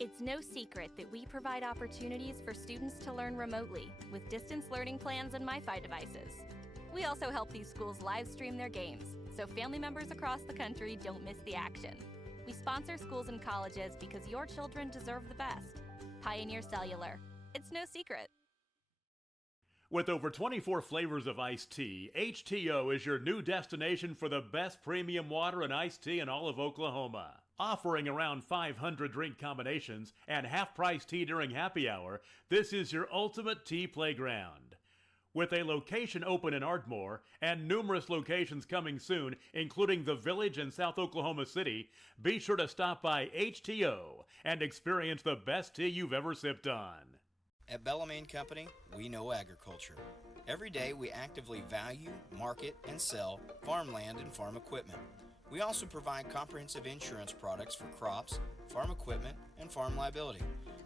It's no secret that we provide opportunities for students to learn remotely with distance learning plans and MiFi devices. We also help these schools live stream their games so family members across the country don't miss the action. We sponsor schools and colleges because your children deserve the best. Pioneer Cellular. It's no secret. With over 24 flavors of iced tea, HTO is your new destination for the best premium water and iced tea in all of Oklahoma. Offering around 500 drink combinations and half-price tea during happy hour, this is your ultimate tea playground. With a location open in Ardmore and numerous locations coming soon, including the Village in South Oklahoma City, be sure to stop by HTO and experience the best tea you've ever sipped on. At Bellamy & Company, we know agriculture. Every day we actively value, market, and sell farmland and farm equipment. We also provide comprehensive insurance products for crops, farm equipment, and farm liability.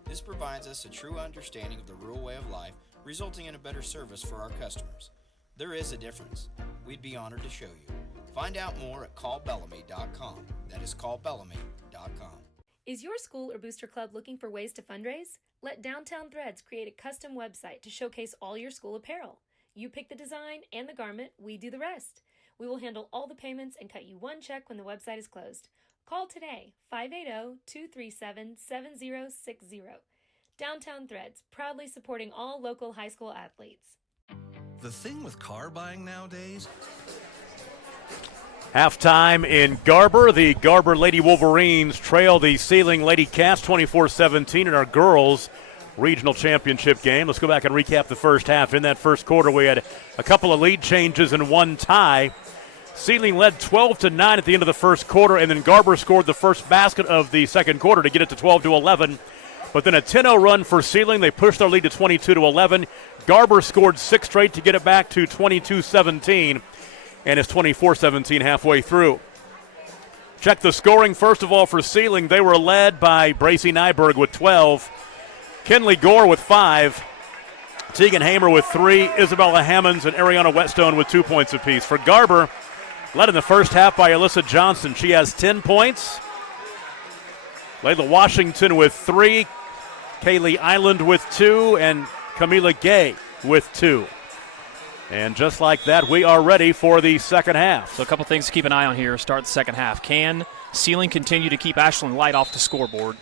This provides us a true understanding of the rural way of life, resulting in a better service for our customers. There is a difference. We'd be honored to show you. Find out more at callbellamy.com. That is callbellamy.com. Is your school or booster club looking for ways to fundraise? Let Downtown Threads create a custom website to showcase all your school apparel. You pick the design and the garment, we do the rest. We will handle all the payments and cut you one check when the website is closed. Call today, 580-237-7060. Downtown Threads, proudly supporting all local high school athletes. The thing with car buying nowadays... Halftime in Garber. The Garber Lady Wolverines trail the Seiling Lady Cats 24-17 in our girls' regional championship game. Let's go back and recap the first half. In that first quarter, we had a couple of lead changes and one tie. Seiling led 12-9 at the end of the first quarter, and then Garber scored the first basket of the second quarter to get it to 12-11. But then a 10-0 run for Seiling. They pushed their lead to 22-11. Garber scored 6 straight to get it back to 22-17. And it's 24-17 halfway through. Check the scoring first of all for Seiling. They were led by Bracy Nyberg with 12, Kenley Gore with 5, Tegan Hamer with 3, Isabella Hammonds and Ariana Whetstone with 2 points apiece. For Garber, led in the first half by Alyssa Johnson. She has 10 points. Layla Washington with 3, Kaylee Island with 2, and Camila Gay with 2. And just like that, we are ready for the second half. So a couple things to keep an eye on here. Start the second half. Can Seiling continue to keep Ashland Light off the scoreboard?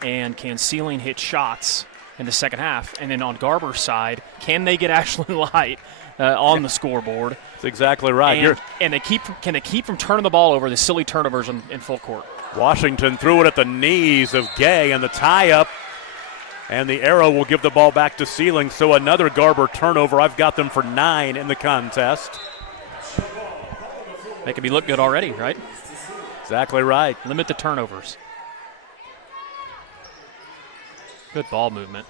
And can Seiling hit shots in the second half? And then on Garber's side, can they get Ashland Light on the scoreboard? That's exactly right. And can they keep from turning the ball over, the silly turnovers in full court? Washington threw it at the knees of Gay, and the tie-up. And the arrow will give the ball back to Seiling. So another Garber turnover. I've got them for 9 in the contest. Making me look good already, right? Exactly right. Limit the turnovers. Good ball movement.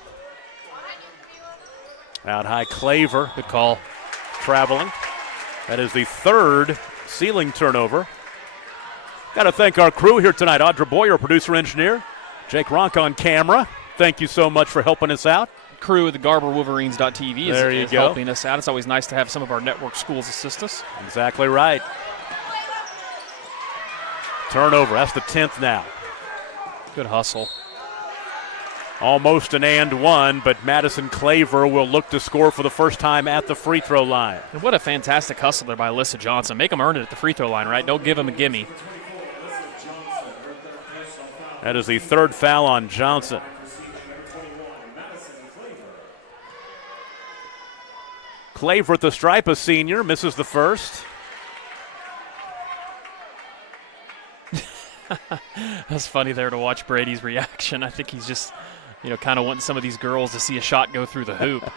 Out high, Claver. Good call. Traveling. That is the 3rd Seiling turnover. Got to thank our crew here tonight. Audra Boyer, producer engineer. Jake Ronk on camera. Thank you so much for helping us out. Crew at the GarberWolverines.tv is go. helping us out. It's always nice to have some of our network schools assist us. Exactly right. Turnover. That's the 10th now. Good hustle. Almost an and one, but Madison Claver will look to score for the first time at the free throw line. And what a fantastic hustle there by Alyssa Johnson. Make them earn it at the free throw line, right? Don't give them a gimme. That is the 3rd foul on Johnson. Claver at the stripe, a senior, misses the first. That's funny there to watch Brady's reaction. I think he's just, kind of wanting some of these girls to see a shot go through the hoop.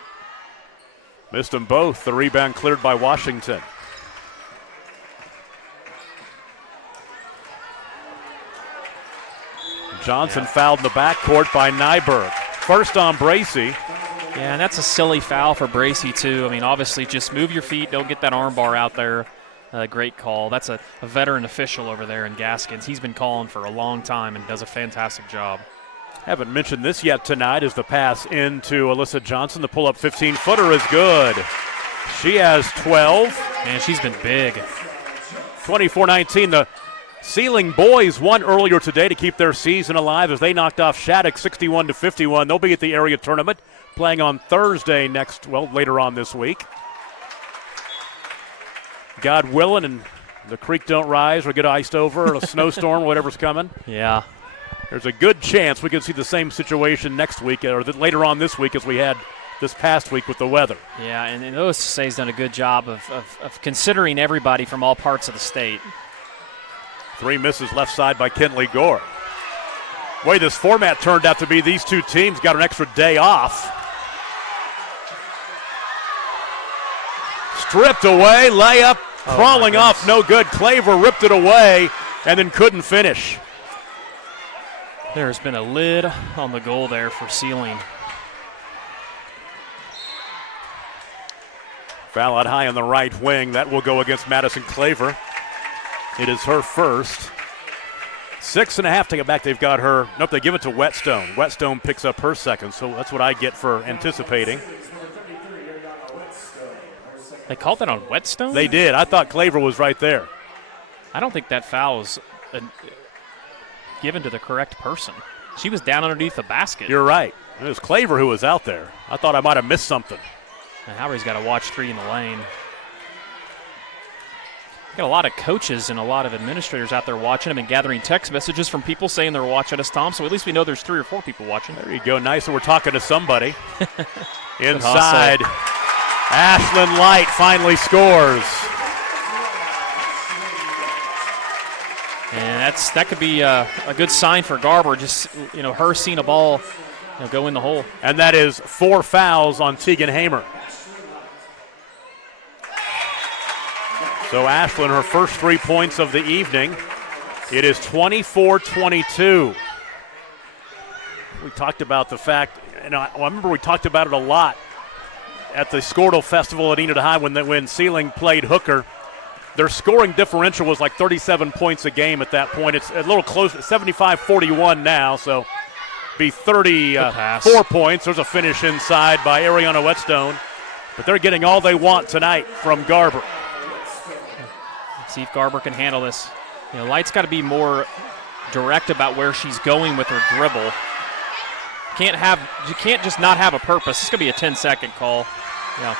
Missed them both. The rebound cleared by Washington. Johnson fouled in the backcourt by Nyberg. First on Bracy. Yeah, and that's a silly foul for Bracy, too. I mean, obviously, just move your feet. Don't get that arm bar out there. Great call. That's a veteran official over there in Gaskins. He's been calling for a long time and does a fantastic job. Haven't mentioned this yet tonight is the pass into Alyssa Johnson. The pull-up 15-footer is good. She has 12. Man, she's been big. 24-19. The Seiling boys won earlier today to keep their season alive as they knocked off Shattuck 61-51. They'll be at the area tournament playing on Thursday later on this week. God willing, and the creek don't rise or get iced over or a snowstorm, whatever's coming. Yeah. There's a good chance we could see the same situation next week or later on this week as we had this past week with the weather. Yeah, and OSSA's done a good job of considering everybody from all parts of the state. 3 misses left side by Kinley Gore. Way this format turned out to be, these two teams got an extra day off. Stripped away, layup, crawling off, no good. Claver ripped it away and then couldn't finish. There's been a lid on the goal there for Seiling. Foul out high on the right wing. That will go against Madison Claver. It is her first. 6.5 to get back. They've got her. Nope, they give it to Whetstone. Whetstone picks up her second, so that's what I get for anticipating. They called that on Whetstone? They did. I thought Claver was right there. I don't think that foul was given to the correct person. She was down underneath the basket. You're right. It was Claver who was out there. I thought I might have missed something. And Howry's got to watch 3 in the lane. Got a lot of coaches and a lot of administrators out there watching them and gathering text messages from people saying they're watching us, Tom. So at least we know there's 3 or 4 people watching. There you go. Nice that we're talking to somebody. Inside. Ashland Light finally scores. And that could be a good sign for Garber. Just her seeing a ball go in the hole. And that is 4 fouls on Tegan Hamer. So Ashland, her first 3 points of the evening. It is 24-22. We talked about the fact, I remember we talked about it a lot at the Squirtle Festival at Enid High when Seiling played Hooker. Their scoring differential was like 37 points a game at that point. It's a little close, 75-41 now, so be 34 points. There's a finish inside by Ariana Whetstone. But they're getting all they want tonight from Garber. Let's see if Garber can handle this. Light's got to be more direct about where she's going with her dribble. You can't just not have a purpose. It's going to be a 10-second call. Yeah.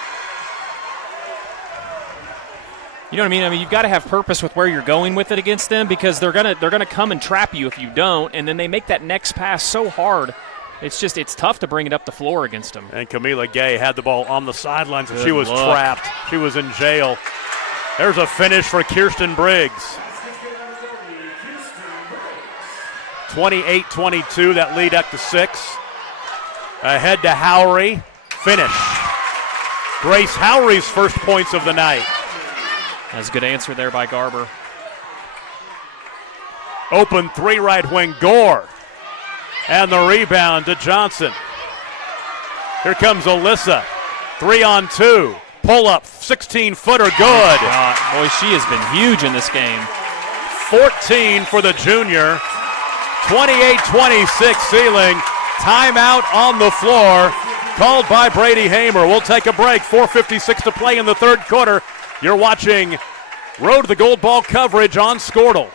You know what I mean? You've got to have purpose with where you're going with it against them, because they're gonna come and trap you if you don't, and then they make that next pass so hard. It's tough to bring it up the floor against them. And Camila Gay had the ball on the sidelines, and she was trapped. She was in jail. There's a finish for Kirsten Briggs. 28-22, that lead up to 6. Ahead to Howry. Finish. Grace Howry's first points of the night. That's a good answer there by Garber. Open 3 right wing, Gore. And the rebound to Johnson. Here comes Alyssa. 3-on-2. Pull up, 16-footer, good. Boy, she has been huge in this game. 14 for the junior. 28-26 Seiling. Timeout on the floor. Called by Brady Hamer. We'll take a break. 4:56 to play in the third quarter. You're watching Road to the Gold Ball coverage on Squirtle.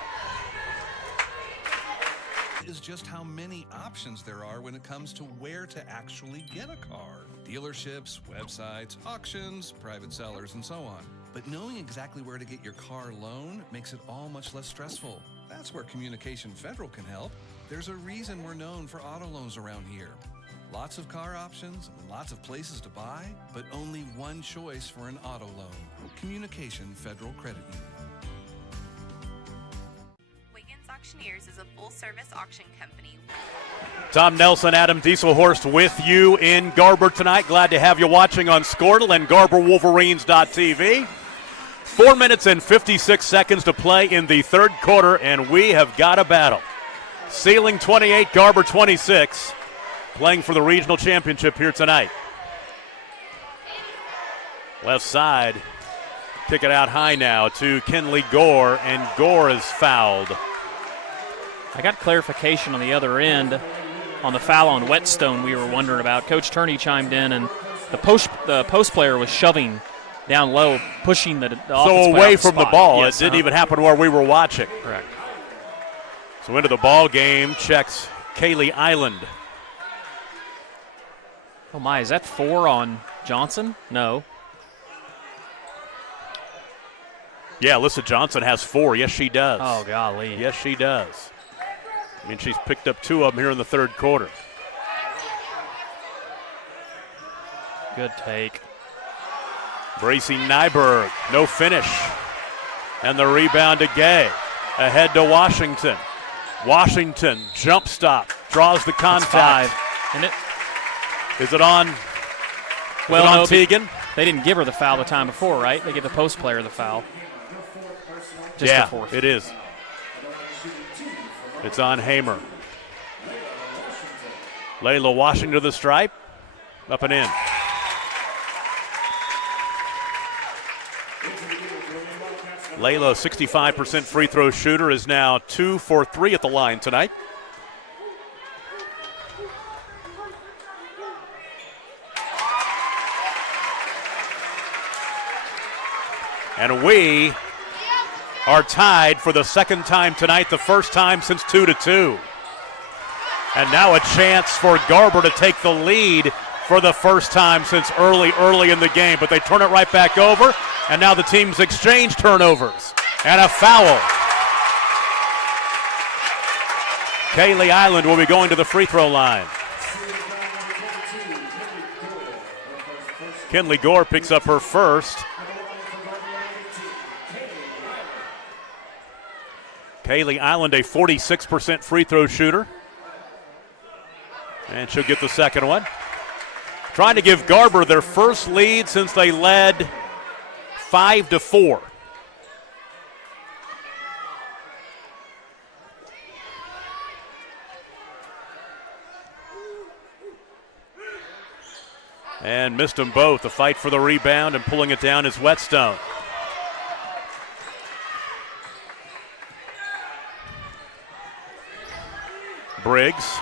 Is just how many options there are when it comes to where to actually get a car. Dealerships, websites, auctions, private sellers, and so on. But knowing exactly where to get your car loan makes it all much less stressful. That's where Communication Federal can help. There's a reason we're known for auto loans around here. Lots of car options, lots of places to buy, but only one choice for an auto loan. Communication Federal Credit Union. Wiggins Auctioneers is a full-service auction company. Tom Nelson, Adam Dieselhorst with you in Garber tonight. Glad to have you watching on Squirtle and GarberWolverines.tv. 4 minutes and 56 seconds to play in the third quarter, and we have got a battle. Seiling 28, Garber 26. Playing for the regional championship here tonight. Left side, kick it out high now to Kinley Gore, and Gore is fouled. I got clarification on the other end on the foul on Whetstone we were wondering about. Coach Turney chimed in, and the post player was shoving down low, pushing the so away from the ball. Yes, it didn't even happen where we were watching. Correct. So into the ball game checks Kaylee Island. Oh my, is that 4 on Johnson? No. Yeah, Alyssa Johnson has 4. Yes, she does. Oh, golly. Yes, she does. I mean, she's picked up 2 of them here in the third quarter. Good take. Bracy Nyberg, no finish. And the rebound to Gay. Ahead to Washington. Washington, jump stop, draws the contact. 5, isn't it? Is it on? Well, no, Teagan? They didn't give her the foul the time before, right? They gave the post player the foul. Just yeah, the 4th. It is. It's on Hamer. Layla Washington to the stripe. Up and in. Layla, 65% free throw shooter, is now 2 for 3 at the line tonight. And we are tied for the second time tonight, the first time since 2-2. And now a chance for Garber to take the lead for the first time since early in the game. But they turn it right back over, and now the teams exchange turnovers. And a foul. Kaylee Island will be going to the free throw line. Kinley Gore picks up her first. Kaylee Island, a 46% free throw shooter. And she'll get the second one. Trying to give Garber their first lead since they led 5-4. And missed them both. The fight for the rebound and pulling it down is Whetstone. Briggs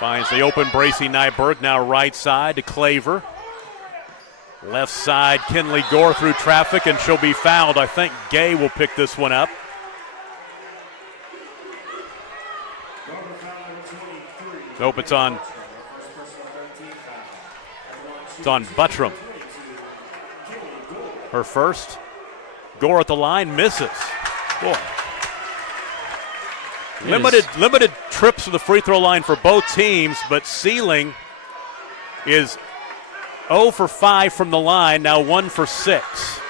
Finds the open Bracy Nyberg, now right side to Claver. Left side, Kinley Gore through traffic, and she'll be fouled. I think Gay will pick this one up. Nope, it's on Buttram. Her first. Gore at the line, misses. Boy. Limited trips to the free throw line for both teams, but Seiling is 0 for 5 from the line, now 1 for 6.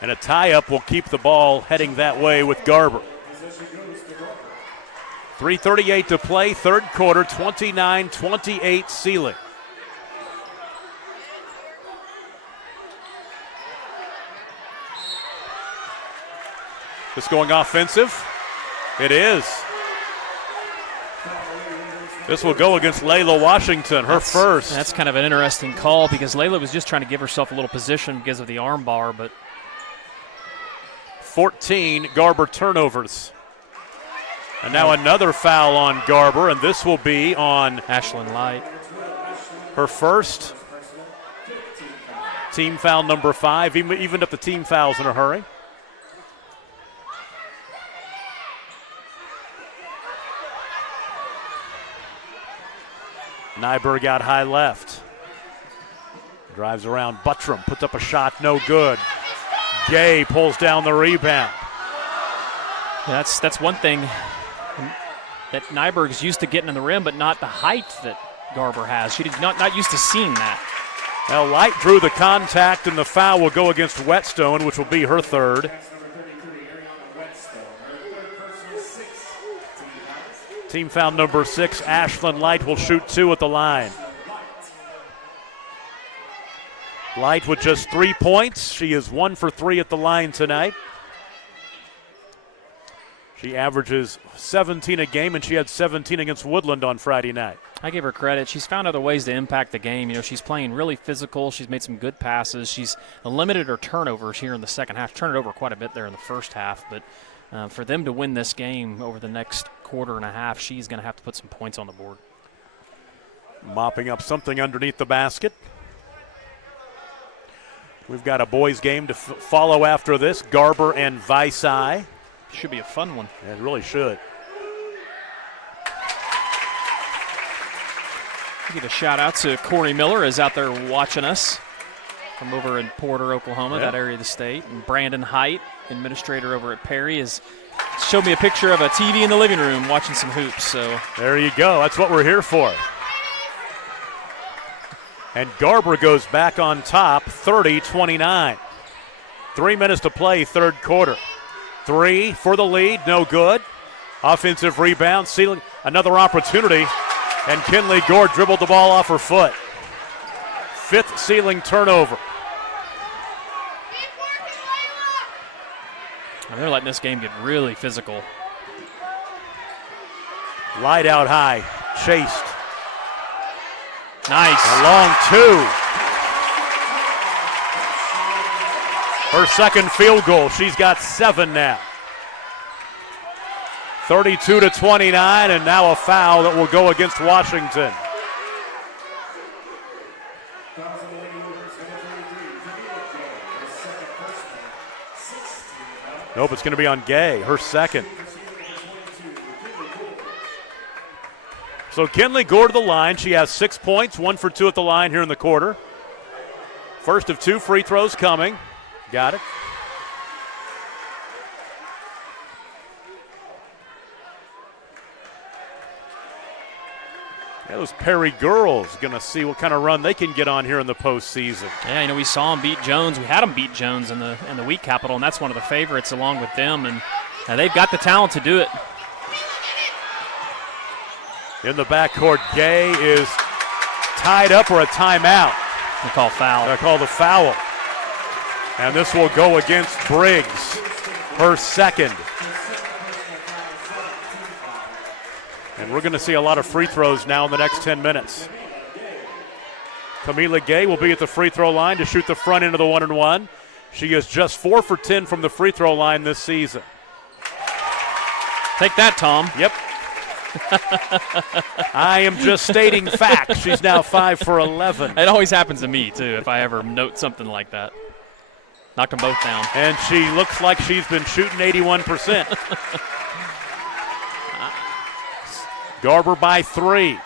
And a tie-up will keep the ball heading that way with Garber. 3:38 to play, third quarter, 29-28 Seiling. This going offensive? It is. This will go against Layla Washington, her first. That's kind of an interesting call because Layla was just trying to give herself a little position because of the arm bar, but 14 Garber turnovers. And now another foul on Garber, and this will be on Ashlyn Light. Her first. Team foul number 5, evened up the team fouls in a hurry. Nyberg out high left. Drives around Buttram, puts up a shot, no good. Gay pulls down the rebound. Yeah, that's one thing that Nyberg's used to getting in the rim, but not the height that Garber has. She's not used to seeing that. Now Light drew the contact, and the foul will go against Whetstone, which will be her third. Team foul number 6, Ashlyn Light will shoot 2 at the line. Light with just 3 points. She is 1 for 3 at the line tonight. She averages 17 a game, and she had 17 against Woodland on Friday night. I give her credit. She's found other ways to impact the game. You know, she's playing really physical. She's made some good passes. She's limited her turnovers here in the second half. Turned it over quite a bit there in the first half, but for them to win this game over the next quarter and a half, she's going to have to put some points on the board. Mopping up something underneath the basket. We've got a boys game to follow after this, Garber and Visay. Should be a fun one. It really should. Give a shout out to Corey Miller, is out there watching us from over in Porter, Oklahoma, that area of the state. And Brandon Height, administrator over at Perry, has showed me a picture of a TV in the living room watching some hoops. So there you go. That's what we're here for. And Garber goes back on top, 30-29. 3 minutes to play, third quarter. 3 for the lead, no good. Offensive rebound, Seiling another opportunity, and Kinley Gore dribbled the ball off her foot. 5th Seiling turnover. And they're letting this game get really physical. Light out high, chased. Nice. A long 2. Her second field goal. She's got 7 now. 32-29, and now a foul that will go against Washington. Nope, it's going to be on Gay, her second. So Kinley Gore to the line. She has 6 points, 1 for 2 at the line here in the quarter. First of 2 free throws coming. Got it. Yeah, those Perry girls going to see what kind of run they can get on here in the postseason. Yeah, you know, we saw them beat Jones. We had them beat Jones in the week capital, and that's one of the favorites along with them. And they've got the talent to do it. In the backcourt, Gay is tied up or a timeout. They call foul. They call the foul. And this will go against Briggs, her second. And we're going to see a lot of free throws now in the next 10 minutes. Camila Gay will be at the free throw line to shoot the front end of the 1-and-1. She is just 4 for 10 from the free throw line this season. Take that, Tom. Yep. I am just stating facts. She's now 5 for 11. It always happens to me, too, if I ever note something like that. Knocked them both down. And she looks like she's been shooting 81%. Garber by 3.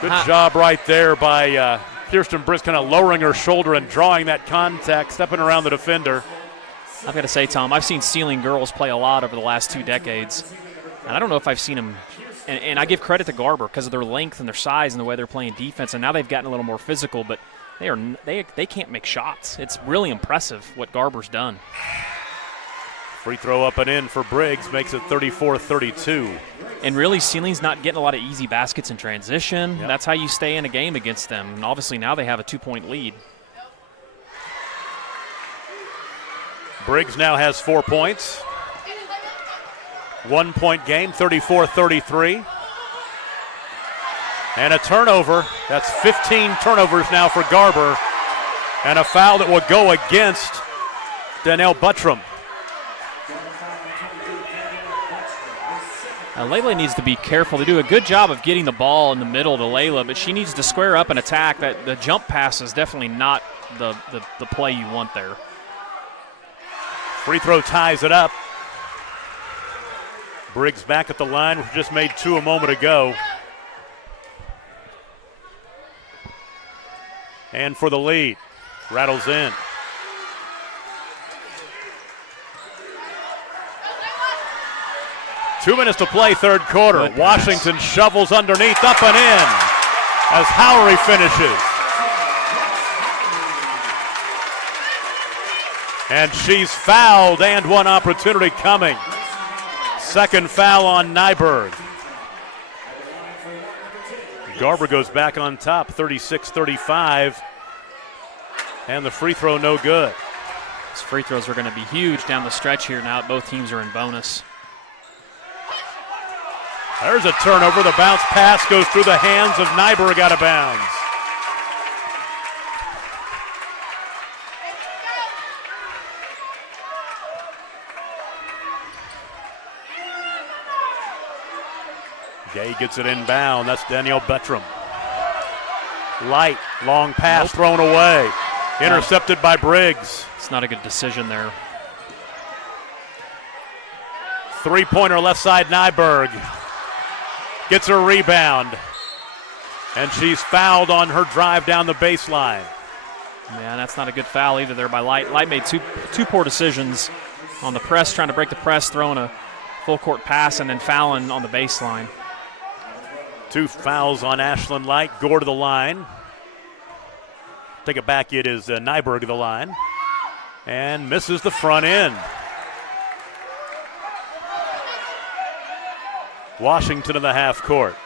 Good job right there by Kirsten Briggs, kind of lowering her shoulder and drawing that contact, stepping around the defender. I've got to say, Tom, I've seen Seiling girls play a lot over the last 2 decades, and I don't know if I've seen them. And I give credit to Garber because of their length and their size and the way they're playing defense, and now they've gotten a little more physical, but they can't make shots. It's really impressive what Garber's done. Free throw up and in for Briggs makes it 34-32. And really, Seiling's not getting a lot of easy baskets in transition. Yep. That's how you stay in a game against them. And obviously now they have a 2-point lead. Briggs now has 4 points. 1 point game, 34-33. And a turnover. That's 15 turnovers now for Garber. And a foul that will go against Danielle Buttram. Layla needs to be careful. They do a good job of getting the ball in the middle to Layla, but she needs to square up and attack. That the jump pass is definitely not the play you want there. Free throw ties it up. Briggs back at the line. We just made 2 a moment ago. And for the lead, rattles in. Two minutes to play, third quarter. Washington shovels underneath, up and in as Howery finishes. And she's fouled and 1 opportunity coming. Second foul on Nyberg. Garber goes back on top, 36-35. And the free throw no good. These free throws are going to be huge down the stretch here now that both teams are in bonus. There's a turnover. The bounce pass goes through the hands of Nyberg out of bounds. Gay gets it inbound. That's Danielle Buttram. Light, long pass thrown away. Intercepted by Briggs. It's not a good decision there. Three-pointer left side, Nyberg. Gets her rebound. And she's fouled on her drive down the baseline. Yeah, that's not a good foul either there by Light. Light made two poor decisions on the press, trying to break the press, throwing a full-court pass, and then fouling on the baseline. 2 fouls on Ashlyn Light. Gore to the line. Take it back. It is Nyberg to the line. And misses the front end. Washington in the half court.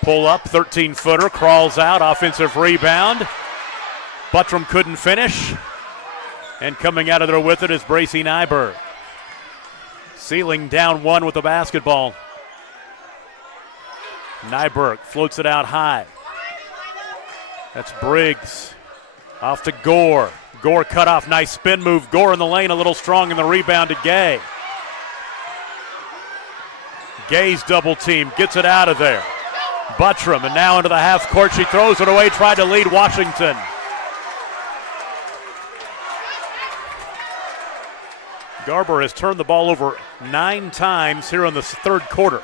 Pull up, 13-footer, crawls out, offensive rebound. Buttram couldn't finish. And coming out of there with it is Bracy Nyberg. Seiling down 1 with the basketball. Nyberg floats it out high. That's Briggs. Off to Gore. Gore cut off, nice spin move. Gore in the lane, a little strong in the rebound to Gay. Gay's double team, gets it out of there. Buttram, and now into the half court. She throws it away, tried to lead Washington. Garber has turned the ball over 9 times here in the third quarter.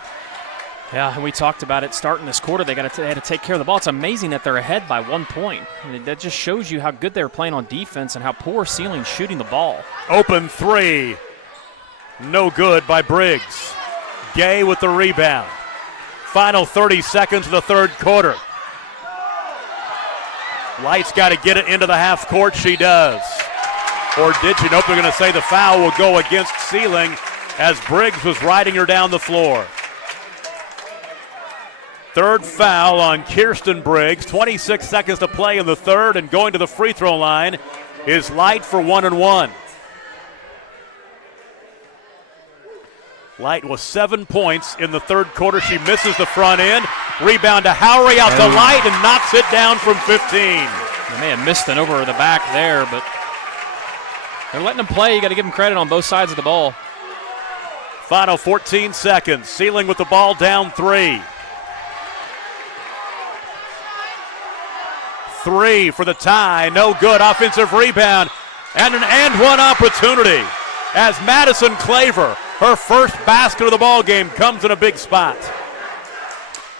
Yeah, and we talked about it starting this quarter. They had to take care of the ball. It's amazing that they're ahead by 1 point. And that just shows you how good they're playing on defense and how poor Seiling's shooting the ball. Open 3. No good by Briggs. Gay with the rebound. Final 30 seconds of the third quarter. Light's got to get it into the half court. She does. Or did she? Nope, they're going to say the foul will go against Seiling as Briggs was riding her down the floor. Third foul on Kirsten Briggs. 26 seconds to play in the third, and going to the free throw line is Light for 1 and 1. Light was 7 points in the third quarter. She misses the front end. Rebound to Howery, out to Light, and knocks it down from 15. They may have missed an over the back there, but They're letting them play. You got to give them credit on both sides of the ball. Final 14 seconds. Seiling with the ball down 3. 3 for the tie. No good. Offensive rebound. And an and-one opportunity as Madison Claver, her first basket of the ball game, comes in a big spot.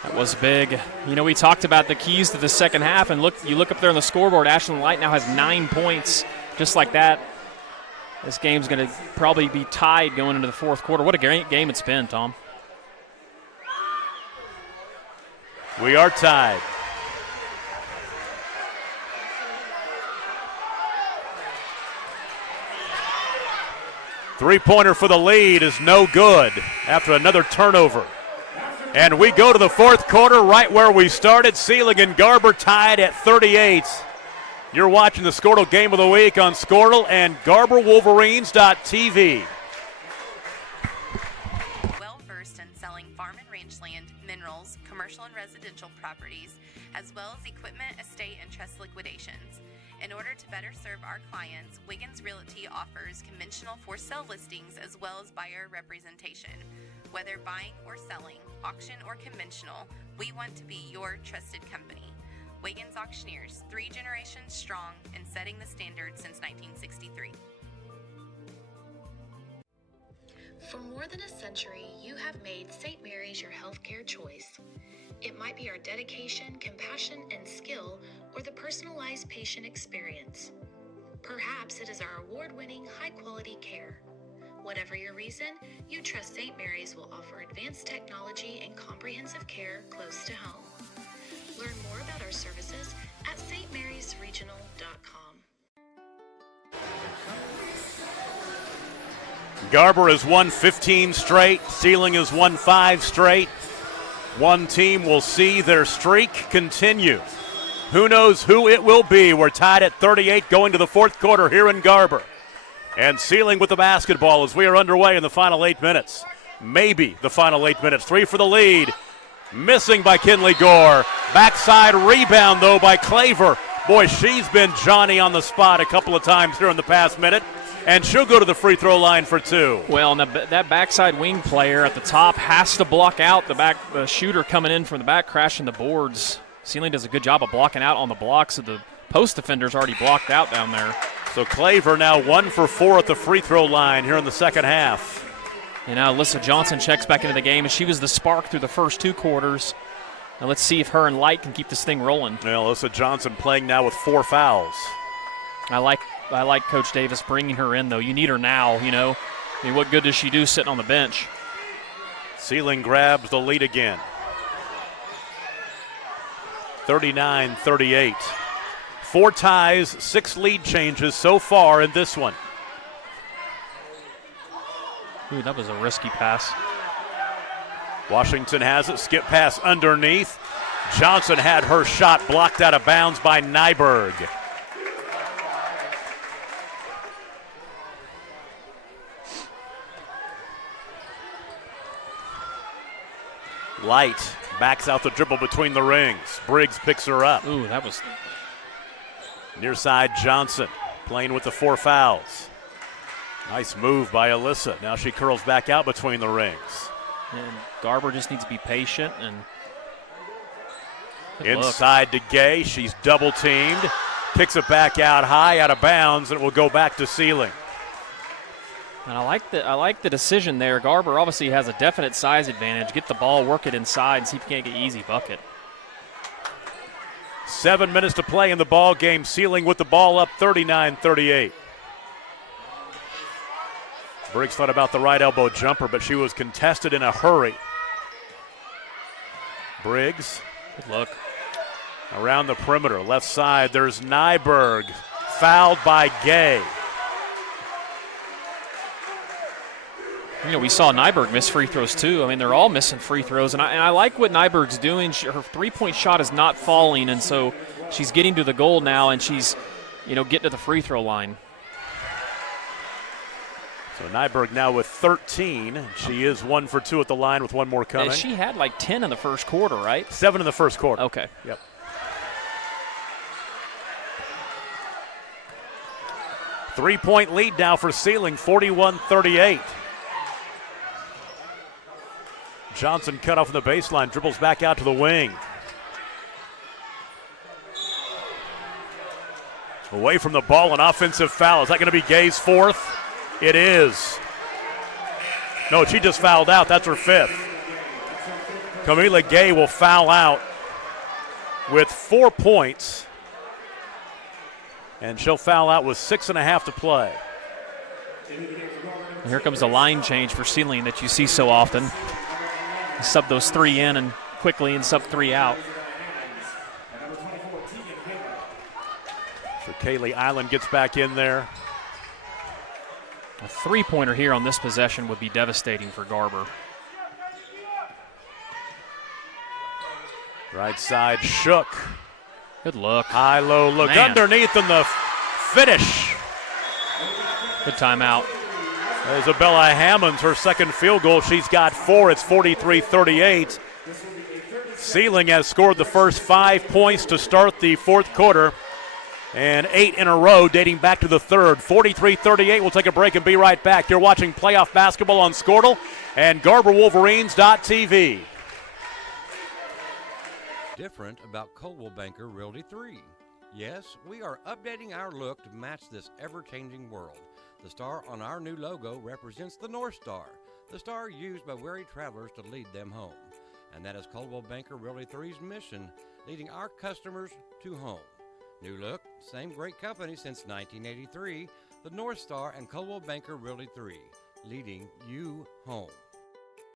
That was big. You know, we talked about the keys to the second half, and you look up there on the scoreboard, Ashland Light now has 9 points, just like that. This game's going to probably be tied going into the fourth quarter. What a great game it's been, Tom. We are tied. Three-pointer for the lead is no good after another turnover. And we go to the fourth quarter right where we started. Seiling and Garber tied at 38. You're watching the Squirtle Game of the Week on Squirtle and GarberWolverines.tv. Well versed in selling farm and rangeland, minerals, commercial and residential properties, as well as equipment, estate, and trust liquidations. In order to better serve our clients, Wiggins Realty offers conventional for-sale listings as well as buyer representation. Whether buying or selling, auction or conventional, we want to be your trusted company. Wiggins Auctioneers, 3 generations strong and setting the standard since 1963. For more than a century, you have made St. Mary's your healthcare choice. It might be our dedication, compassion, and skill, or the personalized patient experience. Perhaps it is our award-winning, high-quality care. Whatever your reason, you trust St. Mary's will offer advanced technology and comprehensive care close to home. Learn more about our services at stmarysregional.com. Garber has won 15 straight. Seiling has won 5 straight. One team will see their streak continue. Who knows who it will be? We're tied at 38 going to the fourth quarter here in Garber. And Seiling with the basketball as we are underway in the final 8 minutes. Maybe the final 8 minutes. 3 for the lead. Missing by Kinley Gore. Backside rebound, though, by Claver. Boy, she's been Johnny on the spot a couple of times here in the past minute. And she'll go to the free throw line for 2. Well, and that backside wing player at the top has to block out the shooter coming in from the back, crashing the boards. Seiling does a good job of blocking out on the blocks. So the post defender's already blocked out down there. So Claver now 1 for 4 at the free throw line here in the second half. And now Alyssa Johnson checks back into the game, and she was the spark through the first 2 quarters. Now let's see if her and Light can keep this thing rolling. Well, Alyssa Johnson playing now with 4 fouls. I like Coach Davis bringing her in, though. You need her now, you know. I mean, what good does she do sitting on the bench? Seiling grabs the lead again. 39-38. 4 ties, 6 lead changes so far in this one. Ooh, that was a risky pass. Washington has it. Skip pass underneath. Johnson had her shot blocked out of bounds by Nyberg. Light backs out the dribble between the rings. Briggs picks her up. Ooh, that was... Near side Johnson playing with the 4 fouls. Nice move by Alyssa. Now she curls back out between the rings. And Garber just needs to be patient and inside to Gay. She's double teamed. Kicks it back out high, out of bounds, and it will go back to Seiling. And I like the decision there. Garber obviously has a definite size advantage. Get the ball, work it inside, and see if he can't get an easy bucket. 7 minutes to play in the ball game. Seiling with the ball up 39-38. Briggs thought about the right elbow jumper, but she was contested in a hurry. Briggs. Good look. Around the perimeter, left side, there's Nyberg. Fouled by Gay. You know, we saw Nyberg miss free throws too. I mean, they're all missing free throws, and I like what Nyberg's doing. Her three-point shot is not falling, and so she's getting to the goal now, and she's, getting to the free throw line. So Nyberg now with 13. She is 1 for 2 at the line with 1 more coming. She had like 10 in the first quarter, right? 7 in the first quarter. Okay. Yep. 3-point lead now for Seiling, 41-38. Johnson cut off from the baseline, dribbles back out to the wing. Away from the ball, an offensive foul. Is that going to be Gay's fourth? It is. No, she just fouled out. That's her fifth. Camila Gay will foul out with 4 points. And she'll foul out with 6.5 to play. And here comes a line change for Seiling that you see so often. Sub those 3 in and quickly and sub 3 out. So Kaylee Island gets back in there. A 3-pointer here on this possession would be devastating for Garber. Right side, Shook. Good look. High, low look. Man. Underneath in the finish. Good timeout. Isabella Hammonds, her second field goal. She's got 4. It's 43-38. Seiling has scored the first 5 points to start the fourth quarter, and 8 in a row dating back to the third. 43-38. We'll take a break and be right back. You're watching playoff basketball on Squirtle and GarberWolverines.tv. Different about Coldwell Banker Realty 3. Yes, we are updating our look to match this ever-changing world. The star on our new logo represents the North Star, the star used by weary travelers to lead them home. And that is Coldwell Banker Realty 3's mission, leading our customers to home. New look, same great company since 1983, the North Star and Coldwell Banker Realty 3, leading you home.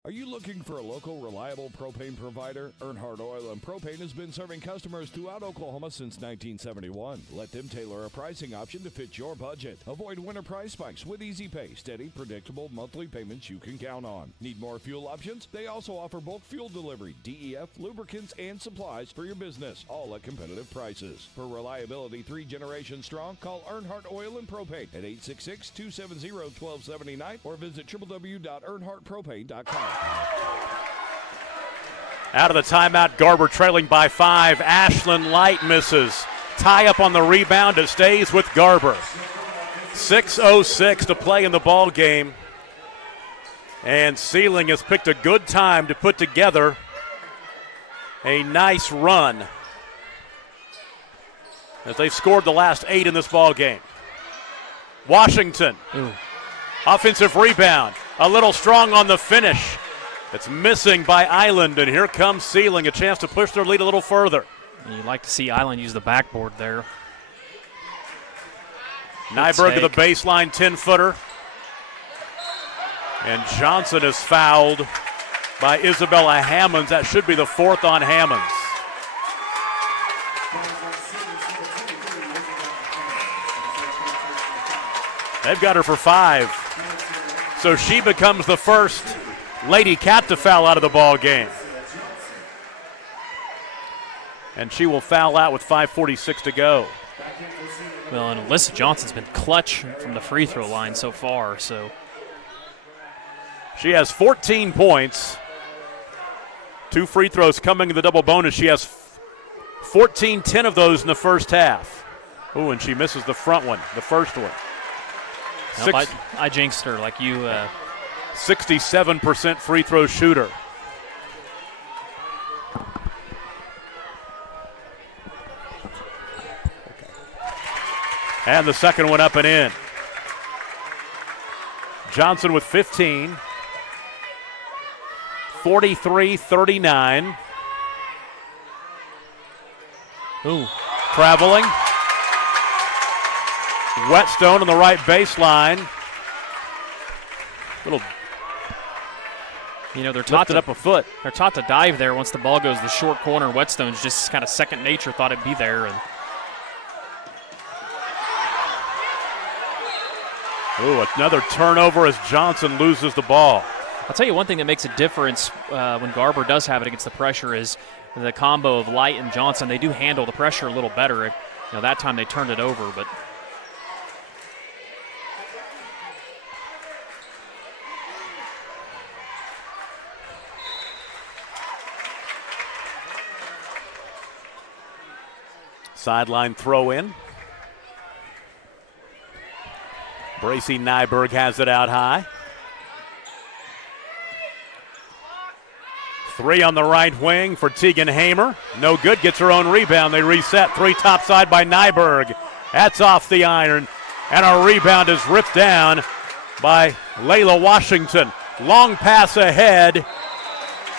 Are you looking for a local, reliable propane provider? Earnhardt Oil and Propane has been serving customers throughout Oklahoma since 1971. Let them tailor a pricing option to fit your budget. Avoid winter price spikes with easy pay, steady, predictable monthly payments you can count on. Need more fuel options? They also offer bulk fuel delivery, DEF, lubricants, and supplies for your business, all at competitive prices. For reliability 3 generations strong, call Earnhardt Oil and Propane at 866-270-1279 or visit www.earnhardtpropane.com. Out of the timeout, Garber trailing by 5. Ashlyn Light misses. Tie up on the rebound. It stays with Garber. 6:06 to play in the ball game. And Seiling has picked a good time to put together a nice run as they've scored the last 8 in this ball game. Washington. Ooh. Offensive rebound. A little strong on the finish. It's missing by Island, and here comes Seiling, a chance to push their lead a little further. You'd like to see Island use the backboard there. Nyberg to the baseline, 10-footer. And Johnson is fouled by Isabella Hammonds. That should be the 4th on Hammonds. They've got her for 5. So she becomes the first Lady Cat to foul out of the ball game. And she will foul out with 5:46 to go. Well, and Alyssa Johnson's been clutch from the free throw line so far. So she has 14 points. 2 free throws coming in the double bonus. She has 14, 10 of those in the first half. Ooh, and she misses the front one, the first one. Nope, I jinxed her like you. 67% free throw shooter. And the second one up and in. Johnson with 15. 43-39. Ooh. Traveling. Whetstone on the right baseline. Little. You know, they're taught Lifted up a foot. They're taught to dive there once the ball goes to the short corner. Whetstone's just kind of second nature, thought it'd be there. And ooh, another turnover as Johnson loses the ball. I'll tell you one thing that makes a difference when Garber does have it against the pressure is the combo of Light and Johnson. They do handle the pressure a little better. You know, that time they turned it over, but. Sideline throw in. Bracy Nyberg has it out high. 3 on the right wing for Tegan Hamer. No good, gets her own rebound. They reset. 3 topside by Nyberg. That's off the iron. And a rebound is ripped down by Layla Washington. Long pass ahead.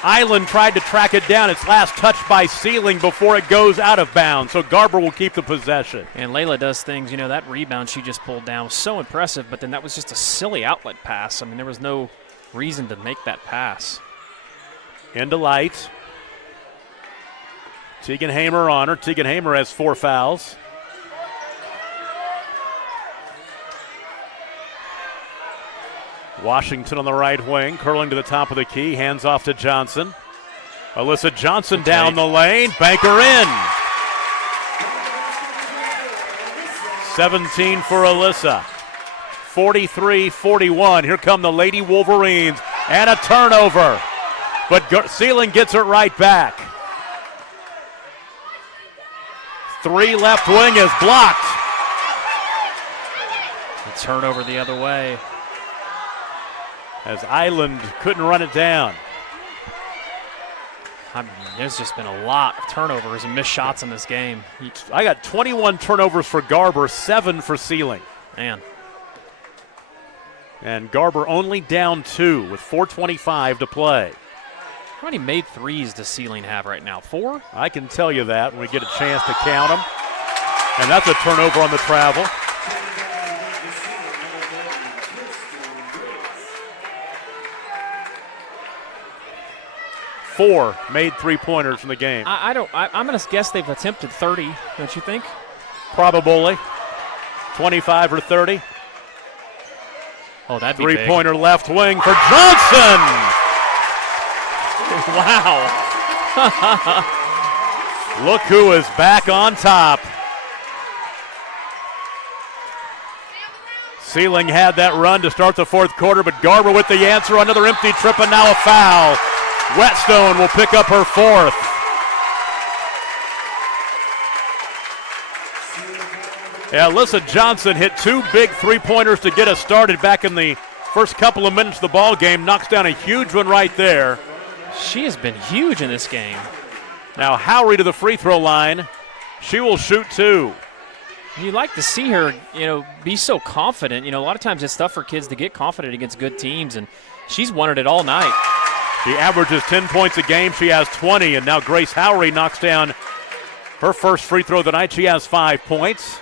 Island tried to track it down. It's last touched by Seiling before it goes out of bounds. So Garber will keep the possession. And Layla does things, that rebound she just pulled down was so impressive, but then that was just a silly outlet pass. I mean, there was no reason to make that pass. Into Light. Tegan Hamer on her. Tegan Hamer has 4 fouls. Washington on the right wing, curling to the top of the key, hands off to Johnson. Alyssa Johnson down the lane, banker in. 17 for Alyssa. 43-41. Here come the Lady Wolverines, and a turnover. But Seiling gets it right back. 3 left wing is blocked. A turnover the other way. As Island couldn't run it down. I mean, there's just been a lot of turnovers and missed shots in this game. I got 21 turnovers for Garber, 7 for Seiling. Man. And Garber only down 2 with 4:25 to play. How many made threes does Seiling have right now? 4? I can tell you that when we get a chance to count them. And that's a turnover on the travel. Four made 3-pointers in the game. I'm going to guess they've attempted 30, don't you think? Probably. 25 or 30. Oh, that'd be big. 3-pointer left wing for Johnson. Wow. Look who is back on top. Seiling had that run to start the 4th quarter, but Garber with the answer. Another empty trip and now a foul. Whetstone will pick up her 4th. Yeah, Alyssa Johnson hit 2 big 3-pointers to get us started back in the first couple of minutes of the ball game. Knocks down a huge one right there. She has been huge in this game. Now Howry to the free throw line. She will shoot 2. You like to see her, be so confident. A lot of times it's tough for kids to get confident against good teams, and she's wanted it all night. She averages 10 points a game. She has 20, and now Grace Howry knocks down her first free throw of the night. She has 5 points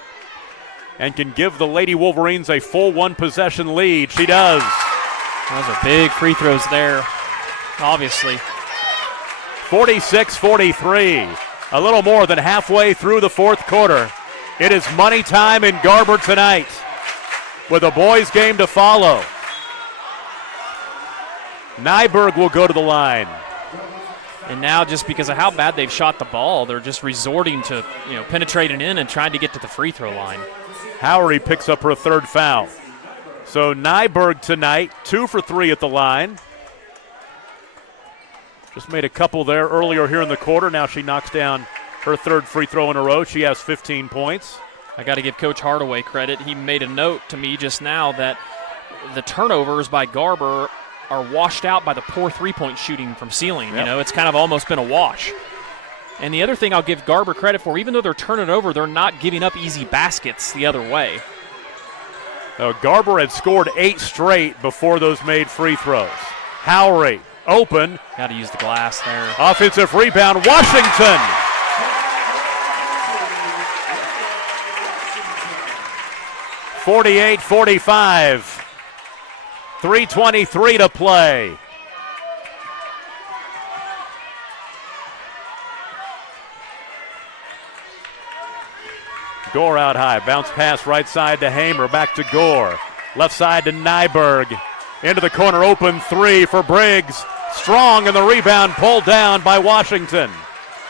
and can give the Lady Wolverines a full 1-possession lead. She does. Those are big free throws there, obviously. 46-43, a little more than halfway through the 4th quarter. It is money time in Garber tonight with a boys' game to follow. Nyberg will go to the line. And now just because of how bad they've shot the ball, they're just resorting to, penetrating in and trying to get to the free throw line. Howry picks up her 3rd foul. So Nyberg tonight, 2 for 3 at the line. Just made a couple there earlier here in the quarter. Now she knocks down her 3rd free throw in a row. She has 15 points. I got to give Coach Hardaway credit. He made a note to me just now that the turnovers by Garber are washed out by the poor 3-point shooting from Seiling. Yep. It's kind of almost been a wash. And the other thing I'll give Garber credit for, even though they're turning over, they're not giving up easy baskets the other way. Garber had scored 8 straight before those made free throws. Howry, open. Got to use the glass there. Offensive rebound, Washington. (48-45). 3:23 to play. Gore out high. Bounce pass right side to Hamer. Back to Gore. Left side to Nyberg. Into the corner. Open 3 for Briggs. Strong, and the rebound pulled down by Washington.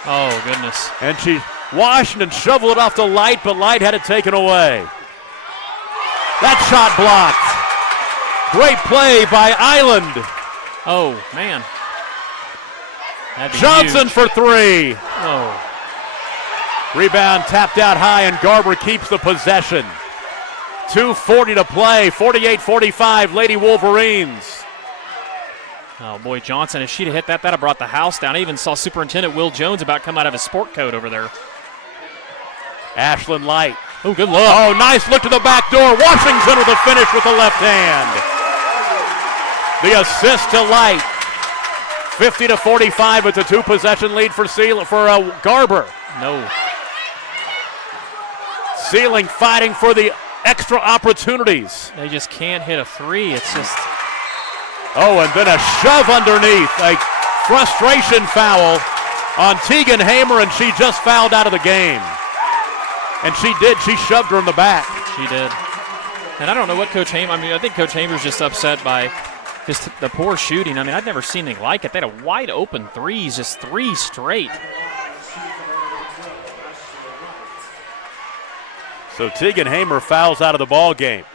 Oh, goodness. And Washington shoveled it off to Light, but Light had it taken away. That shot blocked. Great play by Island. Oh, man. Johnson huge. for 3. Oh. Rebound tapped out high, and Garber keeps the possession. 2:40 to play, 48-45, Lady Wolverines. Oh, boy, Johnson, if she'd have hit that, that would have brought the house down. I even saw Superintendent Will Jones about come out of his sport coat over there. Ashlyn Light. Oh, good look. Oh, nice look to the back door. Washington with a finish with the left hand. The assist to Light. 50-45. It's a 2-possession lead for Garber. No. Seiling fighting for the extra opportunities. They just can't hit a 3. It's just... Oh, and then a shove underneath. A frustration foul on Tegan Hamer, and she just fouled out of the game. And she did. She shoved her in the back. She did. And I don't know what Coach Hamer, I think Coach Hamer's just upset by just the poor shooting. I've never seen anything like it. They had a wide open threes, just 3 straight. So Tegan Hamer fouls out of the ball game.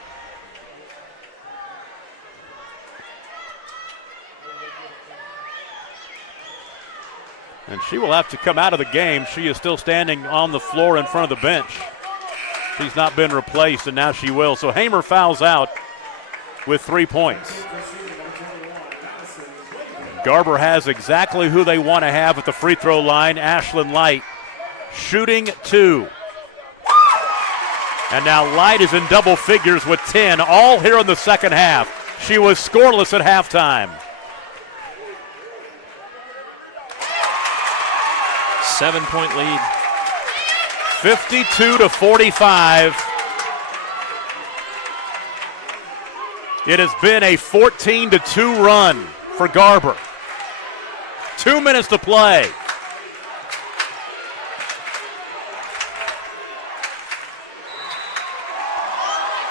And she will have to come out of the game. She is still standing on the floor in front of the bench. She's not been replaced, and now she will. So Hamer fouls out with 3 points. Garber has exactly who they want to have at the free throw line. Ashlyn Light shooting 2. And now Light is in double figures with 10, all here in the second half. She was scoreless at halftime. 7-point lead. 52-45. It has been a 14-2 run for Garber. 2 minutes to play.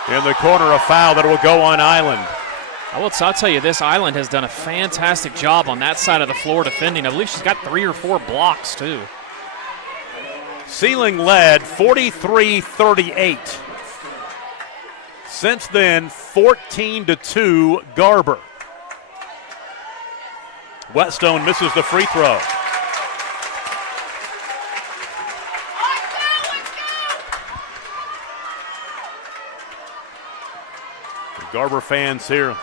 In the corner, a foul that will go on Island. I'll tell you this, Island has done a fantastic job on that side of the floor defending. I believe she's got 3 or 4 blocks, too. Seiling led 43-38. Since then, 14-2 Garber. Whetstone misses the free throw. The Garber fans here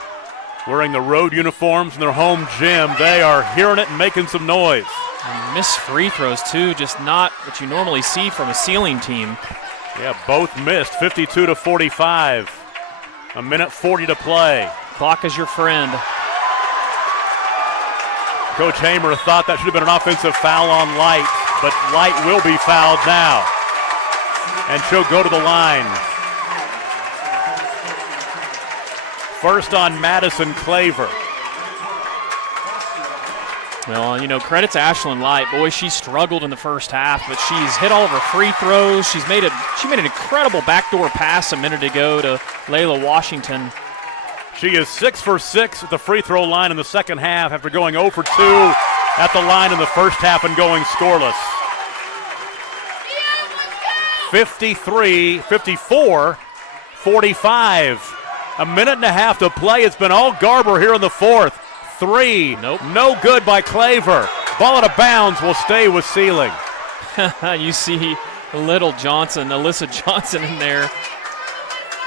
wearing the road uniforms in their home gym. They are hearing it and making some noise. And missed free throws, too, just not what you normally see from a Seiling team. Yeah, both missed, 52-45. A minute 40 to play. Clock is your friend. Coach Hamer thought that should have been an offensive foul on Light, but Light will be fouled now. And she'll go to the line. First on Madison Claver. Well, credit to Ashlyn Light. Boy, she struggled in the first half, but she's hit all of her free throws. She made an incredible backdoor pass a minute ago to Layla Washington. She is 6 for 6 at the free throw line in the second half after going 0 for 2 at the line in the first half and going scoreless. 54-45. A minute and a half to play. It's been all Garber here in the fourth. 3. Nope. No good by Claver. Ball out of bounds will stay with Seiling. You see Alyssa Johnson in there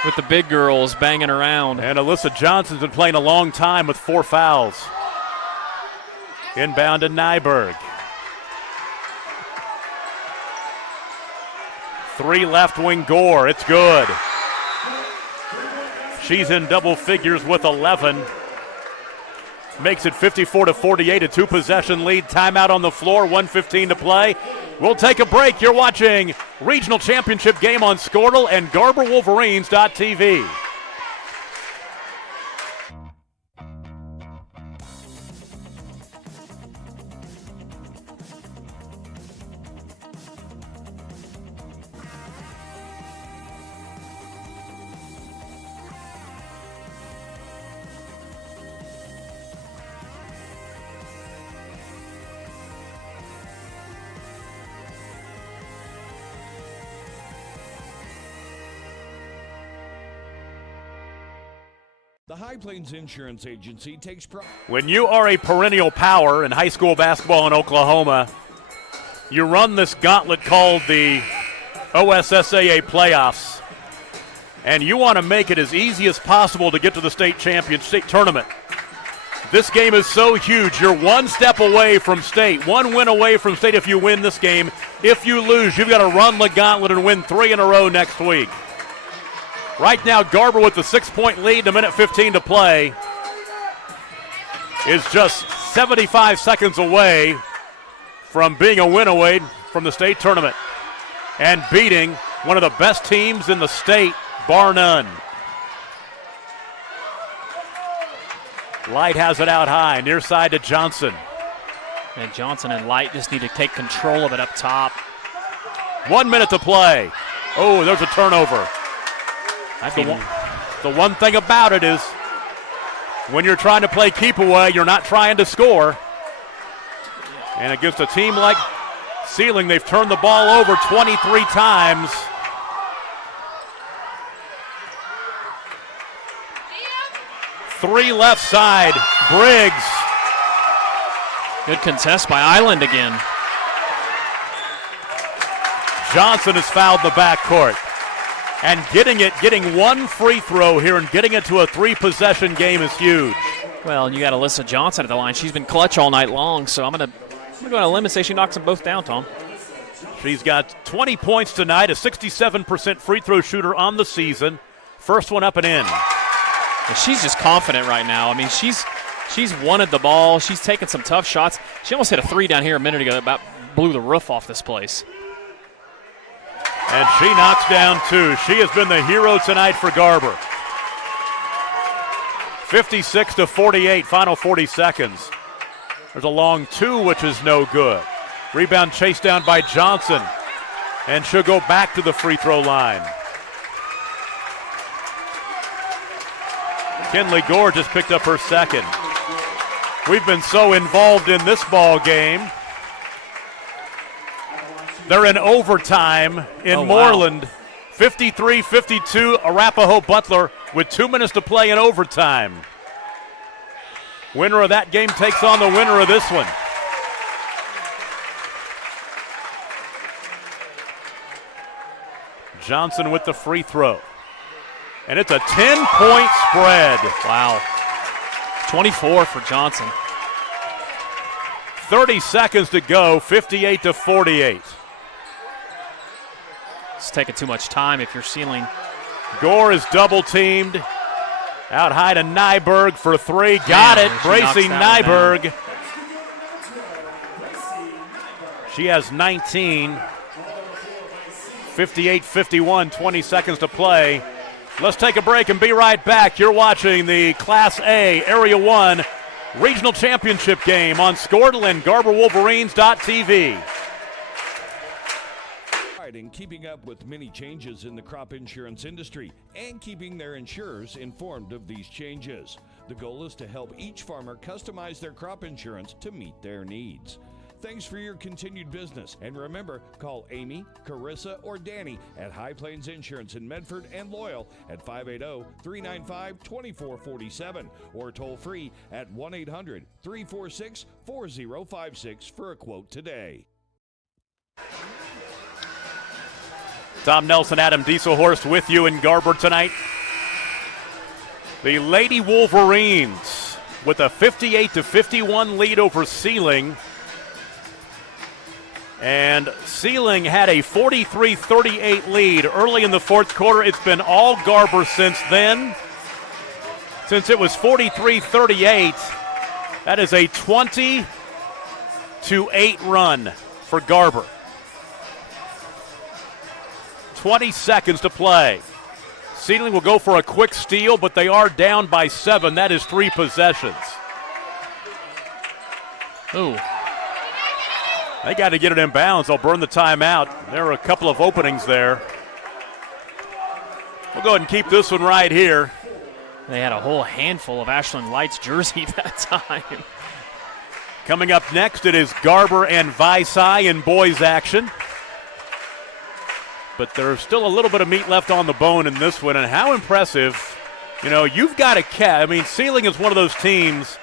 with the big girls banging around. And Alyssa Johnson's been playing a long time with 4 fouls. Inbound to Nyberg. 3 left wing Gore. It's good. She's in double figures with 11. Makes it 54-48, a 2-possession lead. Timeout on the floor, 1:15 to play. We'll take a break. You're watching Regional Championship game on Squirtle and GarberWolverines.tv. The High Plains Insurance Agency takes pride. When you are a perennial power in high school basketball in Oklahoma, you run this gauntlet called the OSSAA playoffs. and you want to make it as easy as possible to get to the state tournament. This game is so huge. You're one step away from state, one win away from state if you win this game. If you lose, you've got to run the gauntlet and win 3 in a row next week. Right now, Garber with the 6-point lead, a minute 15 to play, is just 75 seconds away from being a win away from the state tournament and beating one of the best teams in the state, bar none. Light has it out high, near side to Johnson. And Johnson and Light just need to take control of it up top. 1 minute to play. Oh, there's a turnover. The one thing about it is when you're trying to play keep away, you're not trying to score. And against a team like Seiling, they've turned the ball over 23 times. Three left side, Briggs. Good contest by Island again. Johnson has fouled the backcourt. And getting one free throw here and getting it to a 3-possession game is huge. Well, you got Alyssa Johnson at the line. She's been clutch all night long, so I'm going to go on a limb and say she knocks them both down, Tom. She's got 20 points tonight, a 67% free throw shooter on the season. First one up and in. She's just confident right now. I mean, she's wanted the ball. She's taken some tough shots. She almost hit a 3 down here a minute ago that about blew the roof off this place. And she knocks down 2. She has been the hero tonight for Garber. 56-48, final 40 seconds. There's a long 2, which is no good. Rebound chased down by Johnson. And she'll go back to the free throw line. Kinley Gore just picked up her second. We've been so involved in this ball game. They're in overtime in Moreland. 53-52, Arapahoe Butler with 2 minutes to play in overtime. Winner of that game takes on the winner of this one. Johnson with the free throw. And it's a 10-point spread. Wow. 24 for Johnson. 30 seconds to go, 58-48. It's taking too much time if you're Seiling. Gore is double-teamed. Out high to Nyberg for 3. Got it. Bracey Nyberg. She has 19. 58-51, 20 seconds to play. Let's take a break and be right back. You're watching the Class A Area 1 Regional Championship game on Scoredle and GarberWolverines.tv. In keeping up with many changes in the crop insurance industry and keeping their insurers informed of these changes. The goal is to help each farmer customize their crop insurance to meet their needs. Thanks for your continued business. And remember, call Amy, Carissa, or Danny at High Plains Insurance in Medford and Loyal at 580-395-2447 or toll free at 1-800-346-4056 for a quote today. Tom Nelson, Adam Dieselhorst with you in Garber tonight. The Lady Wolverines with a 58-51 lead over Seiling. And Seiling had a 43-38 lead early in the fourth quarter. It's been all Garber since then. Since it was 43-38, that is a 20-8 run for Garber. 20 seconds to play. Seiling will go for a quick steal, but they are down by 7. That is 3 possessions. Ooh. They got to get it in bounds. They'll burn the timeout. There are a couple of openings there. We'll go ahead and keep this one right here. They had a whole handful of Ashland Lights jersey that time. Coming up next, it is Garber and Visay in boys action. But there's still a little bit of meat left on the bone in this one, and how impressive. You know, you've got to catch. I mean, Seiling is one of those teams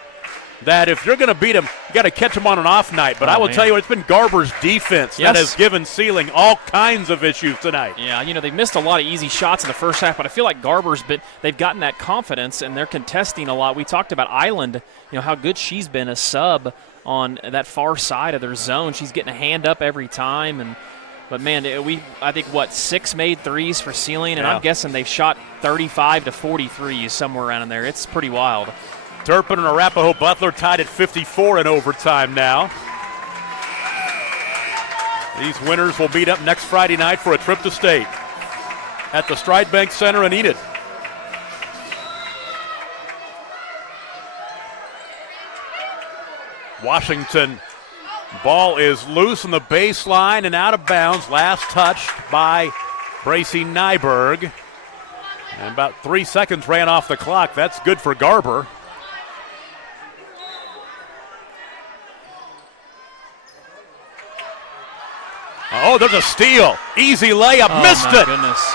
that if you're going to beat them, you got to catch them on an off night. But I will tell you, it's been Garber's defense that has given Seiling all kinds of issues tonight. Yeah, they missed a lot of easy shots in the first half, but I feel like they've gotten that confidence and they're contesting a lot. We talked about Island, how good she's been a sub on that far side of their zone. She's getting a hand up every time. But, man, I think, 6 made threes for Seiling, and I'm guessing they've shot 35 to 43 somewhere around in there. It's pretty wild. Turpin and Arapahoe Butler tied at 54 in overtime now. These winners will meet up next Friday night for a trip to state at the Stride Bank Center in Enid. Washington. Ball is loose on the baseline and out of bounds. Last touched by Bracy Nyberg. And about 3 seconds ran off the clock. That's good for Garber. Oh, there's a steal. Easy layup. Missed it. Goodness.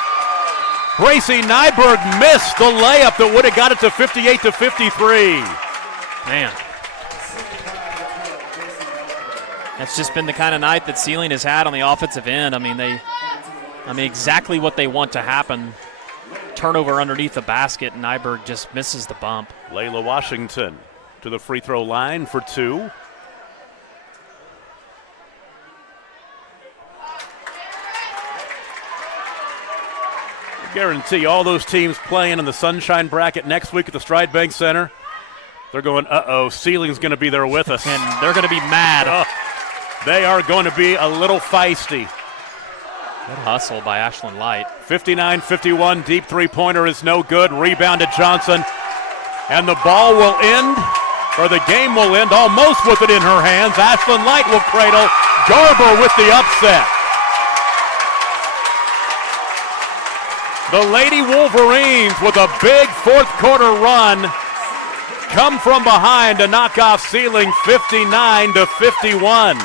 Bracy Nyberg missed the layup that would have got it to 58 to 53. Man. That's just been the kind of night that Seiling has had on the offensive end. Exactly what they want to happen. Turnover underneath the basket, and Nyberg just misses the bump. Layla Washington to the free throw line for 2. I guarantee all those teams playing in the Sunshine Bracket next week at the Stride Bank Center, they're going, Seiling's going to be there with us. And they're going to be mad. They are going to be a little feisty. Good hustle by Ashlyn Light. 59-51, deep three-pointer is no good. Rebound to Johnson. And the ball will end, or the game will end almost with it in her hands. Ashlyn Light will cradle. Garber with the upset. The Lady Wolverines with a big fourth quarter run come from behind to knock off Seiling 59-51.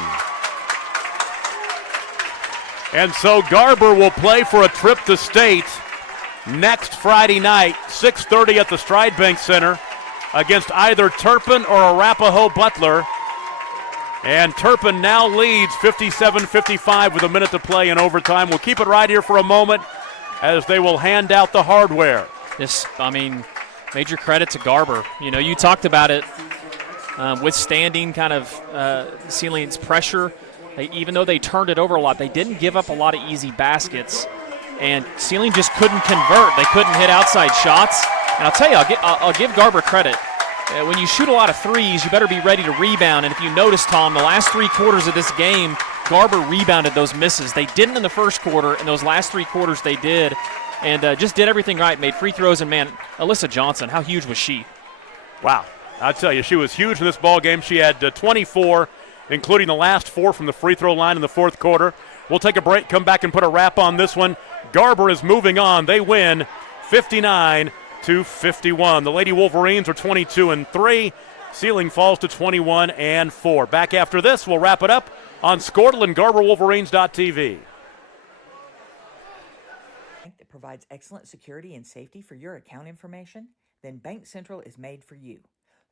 And so Garber will play for a trip to state next Friday night, 6:30 at the Stride Bank Center against either Turpin or Arapahoe Butler. And Turpin now leads 57-55 with a minute to play in overtime. We'll keep it right here for a moment as they will hand out the hardware. Major credit to Garber. You talked about it, withstanding kind of Seiling's pressure. Even though they turned it over a lot, they didn't give up a lot of easy baskets. And Seiling just couldn't convert. They couldn't hit outside shots. And I'll tell you, I'll give Garber credit. When you shoot a lot of threes, you better be ready to rebound. And if you notice, Tom, the last 3 quarters of this game, Garber rebounded those misses. They didn't in the first quarter. In those last 3 quarters, they did. And just did everything right, made free throws. And, man, Alyssa Johnson, how huge was she? Wow. I'll tell you, she was huge in this ball game. She had 24, including the last 4 from the free throw line in the fourth quarter. We'll take a break, come back and put a wrap on this one. Garber is moving on. They win 59-51. The Lady Wolverines are 22-3. Seiling falls to 21-4. Back after this, we'll wrap it up on Scortle and GarberWolverines.tv. That provides excellent security and safety for your account information? Then Bank Central is made for you.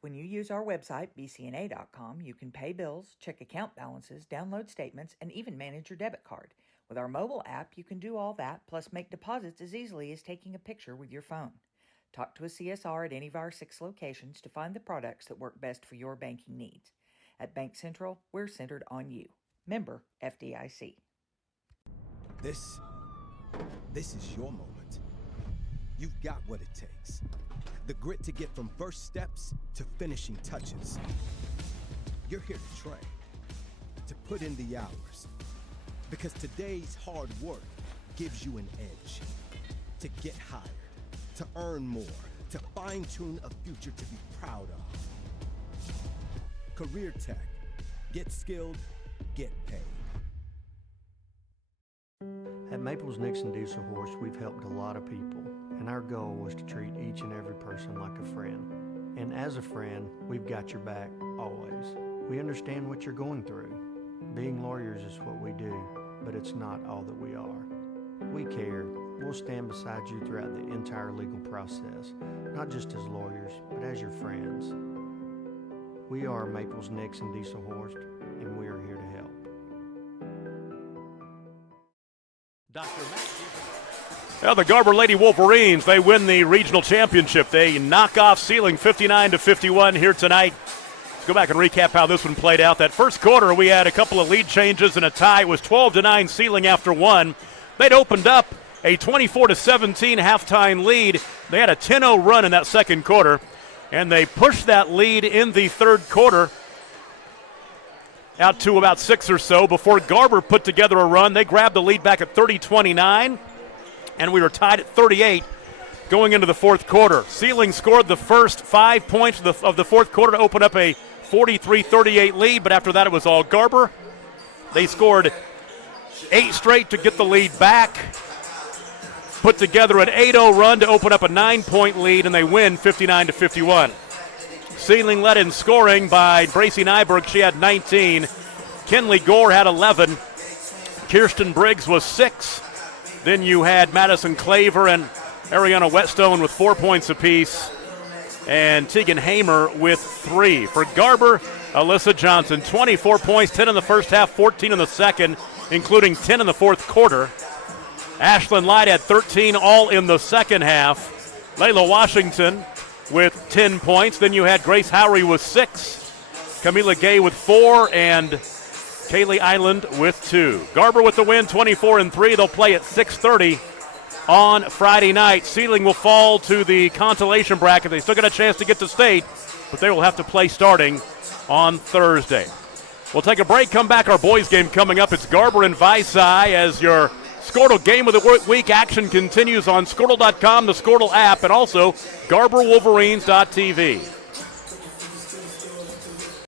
When you use our website, bcna.com, you can pay bills, check account balances, download statements, and even manage your debit card. With our mobile app, you can do all that, plus make deposits as easily as taking a picture with your phone. Talk to a CSR at any of our 6 locations to find the products that work best for your banking needs. At Bank Central, we're centered on you. Member FDIC. This is your moment. You've got what it takes. The grit to get from first steps to finishing touches. You're here to train, to put in the hours. Because today's hard work gives you an edge. To get hired, to earn more, to fine-tune a future to be proud of. Career Tech. Get skilled, get paid. At Maples Nixon Diesel Horse, we've helped a lot of people, and our goal was to treat each and every person like a friend. And as a friend, we've got your back, always. We understand what you're going through. Being lawyers is what we do, but it's not all that we are. We care. We'll stand beside you throughout the entire legal process, not just as lawyers, but as your friends. We are Maples, Nixon, Diesel Horst, and we are here to help. Well, the Garber Lady Wolverines, they win the regional championship. They knock off Seiling 59-51 here tonight. Let's go back and recap how this one played out. That first quarter, we had a couple of lead changes and a tie. It was 12-9 Seiling after one. They'd opened up a 24-17 halftime lead. They had a 10-0 run in that second quarter, and they pushed that lead in the third quarter out to about 6 or so before Garber put together a run. They grabbed the lead back at 30-29, and we were tied at 38 going into the fourth quarter. Seiling scored the first 5 points of the fourth quarter to open up a 43-38 lead, but after that it was all Garber. They scored 8 straight to get the lead back, put together an 8-0 run to open up a 9-point lead, and they win 59-51. Seiling led in scoring by Bracy Nyberg. She had 19. Kenley Gore had 11. Kirsten Briggs was 6. Then you had Madison Claver and Ariana Whetstone with 4 points apiece, and Tegan Hamer with 3. For Garber, Alyssa Johnson, 24 points, 10 in the first half, 14 in the second, including 10 in the fourth quarter. Ashlyn Light had 13, all in the second half. Layla Washington with 10 points. Then you had Grace Howery with 6, Camila Gay with 4, and Kaylee Island with 2. Garber with the win, 24-3. They'll play at 6:30 on Friday night. Seiling will fall to the consolation bracket. They still got a chance to get to state, but they will have to play starting on Thursday. We'll take a break, come back. Our boys game coming up. It's Garber and Visay as your Squirtle Game of the Week action continues on Squirtle.com, the Squirtle app, and also GarberWolverines.tv.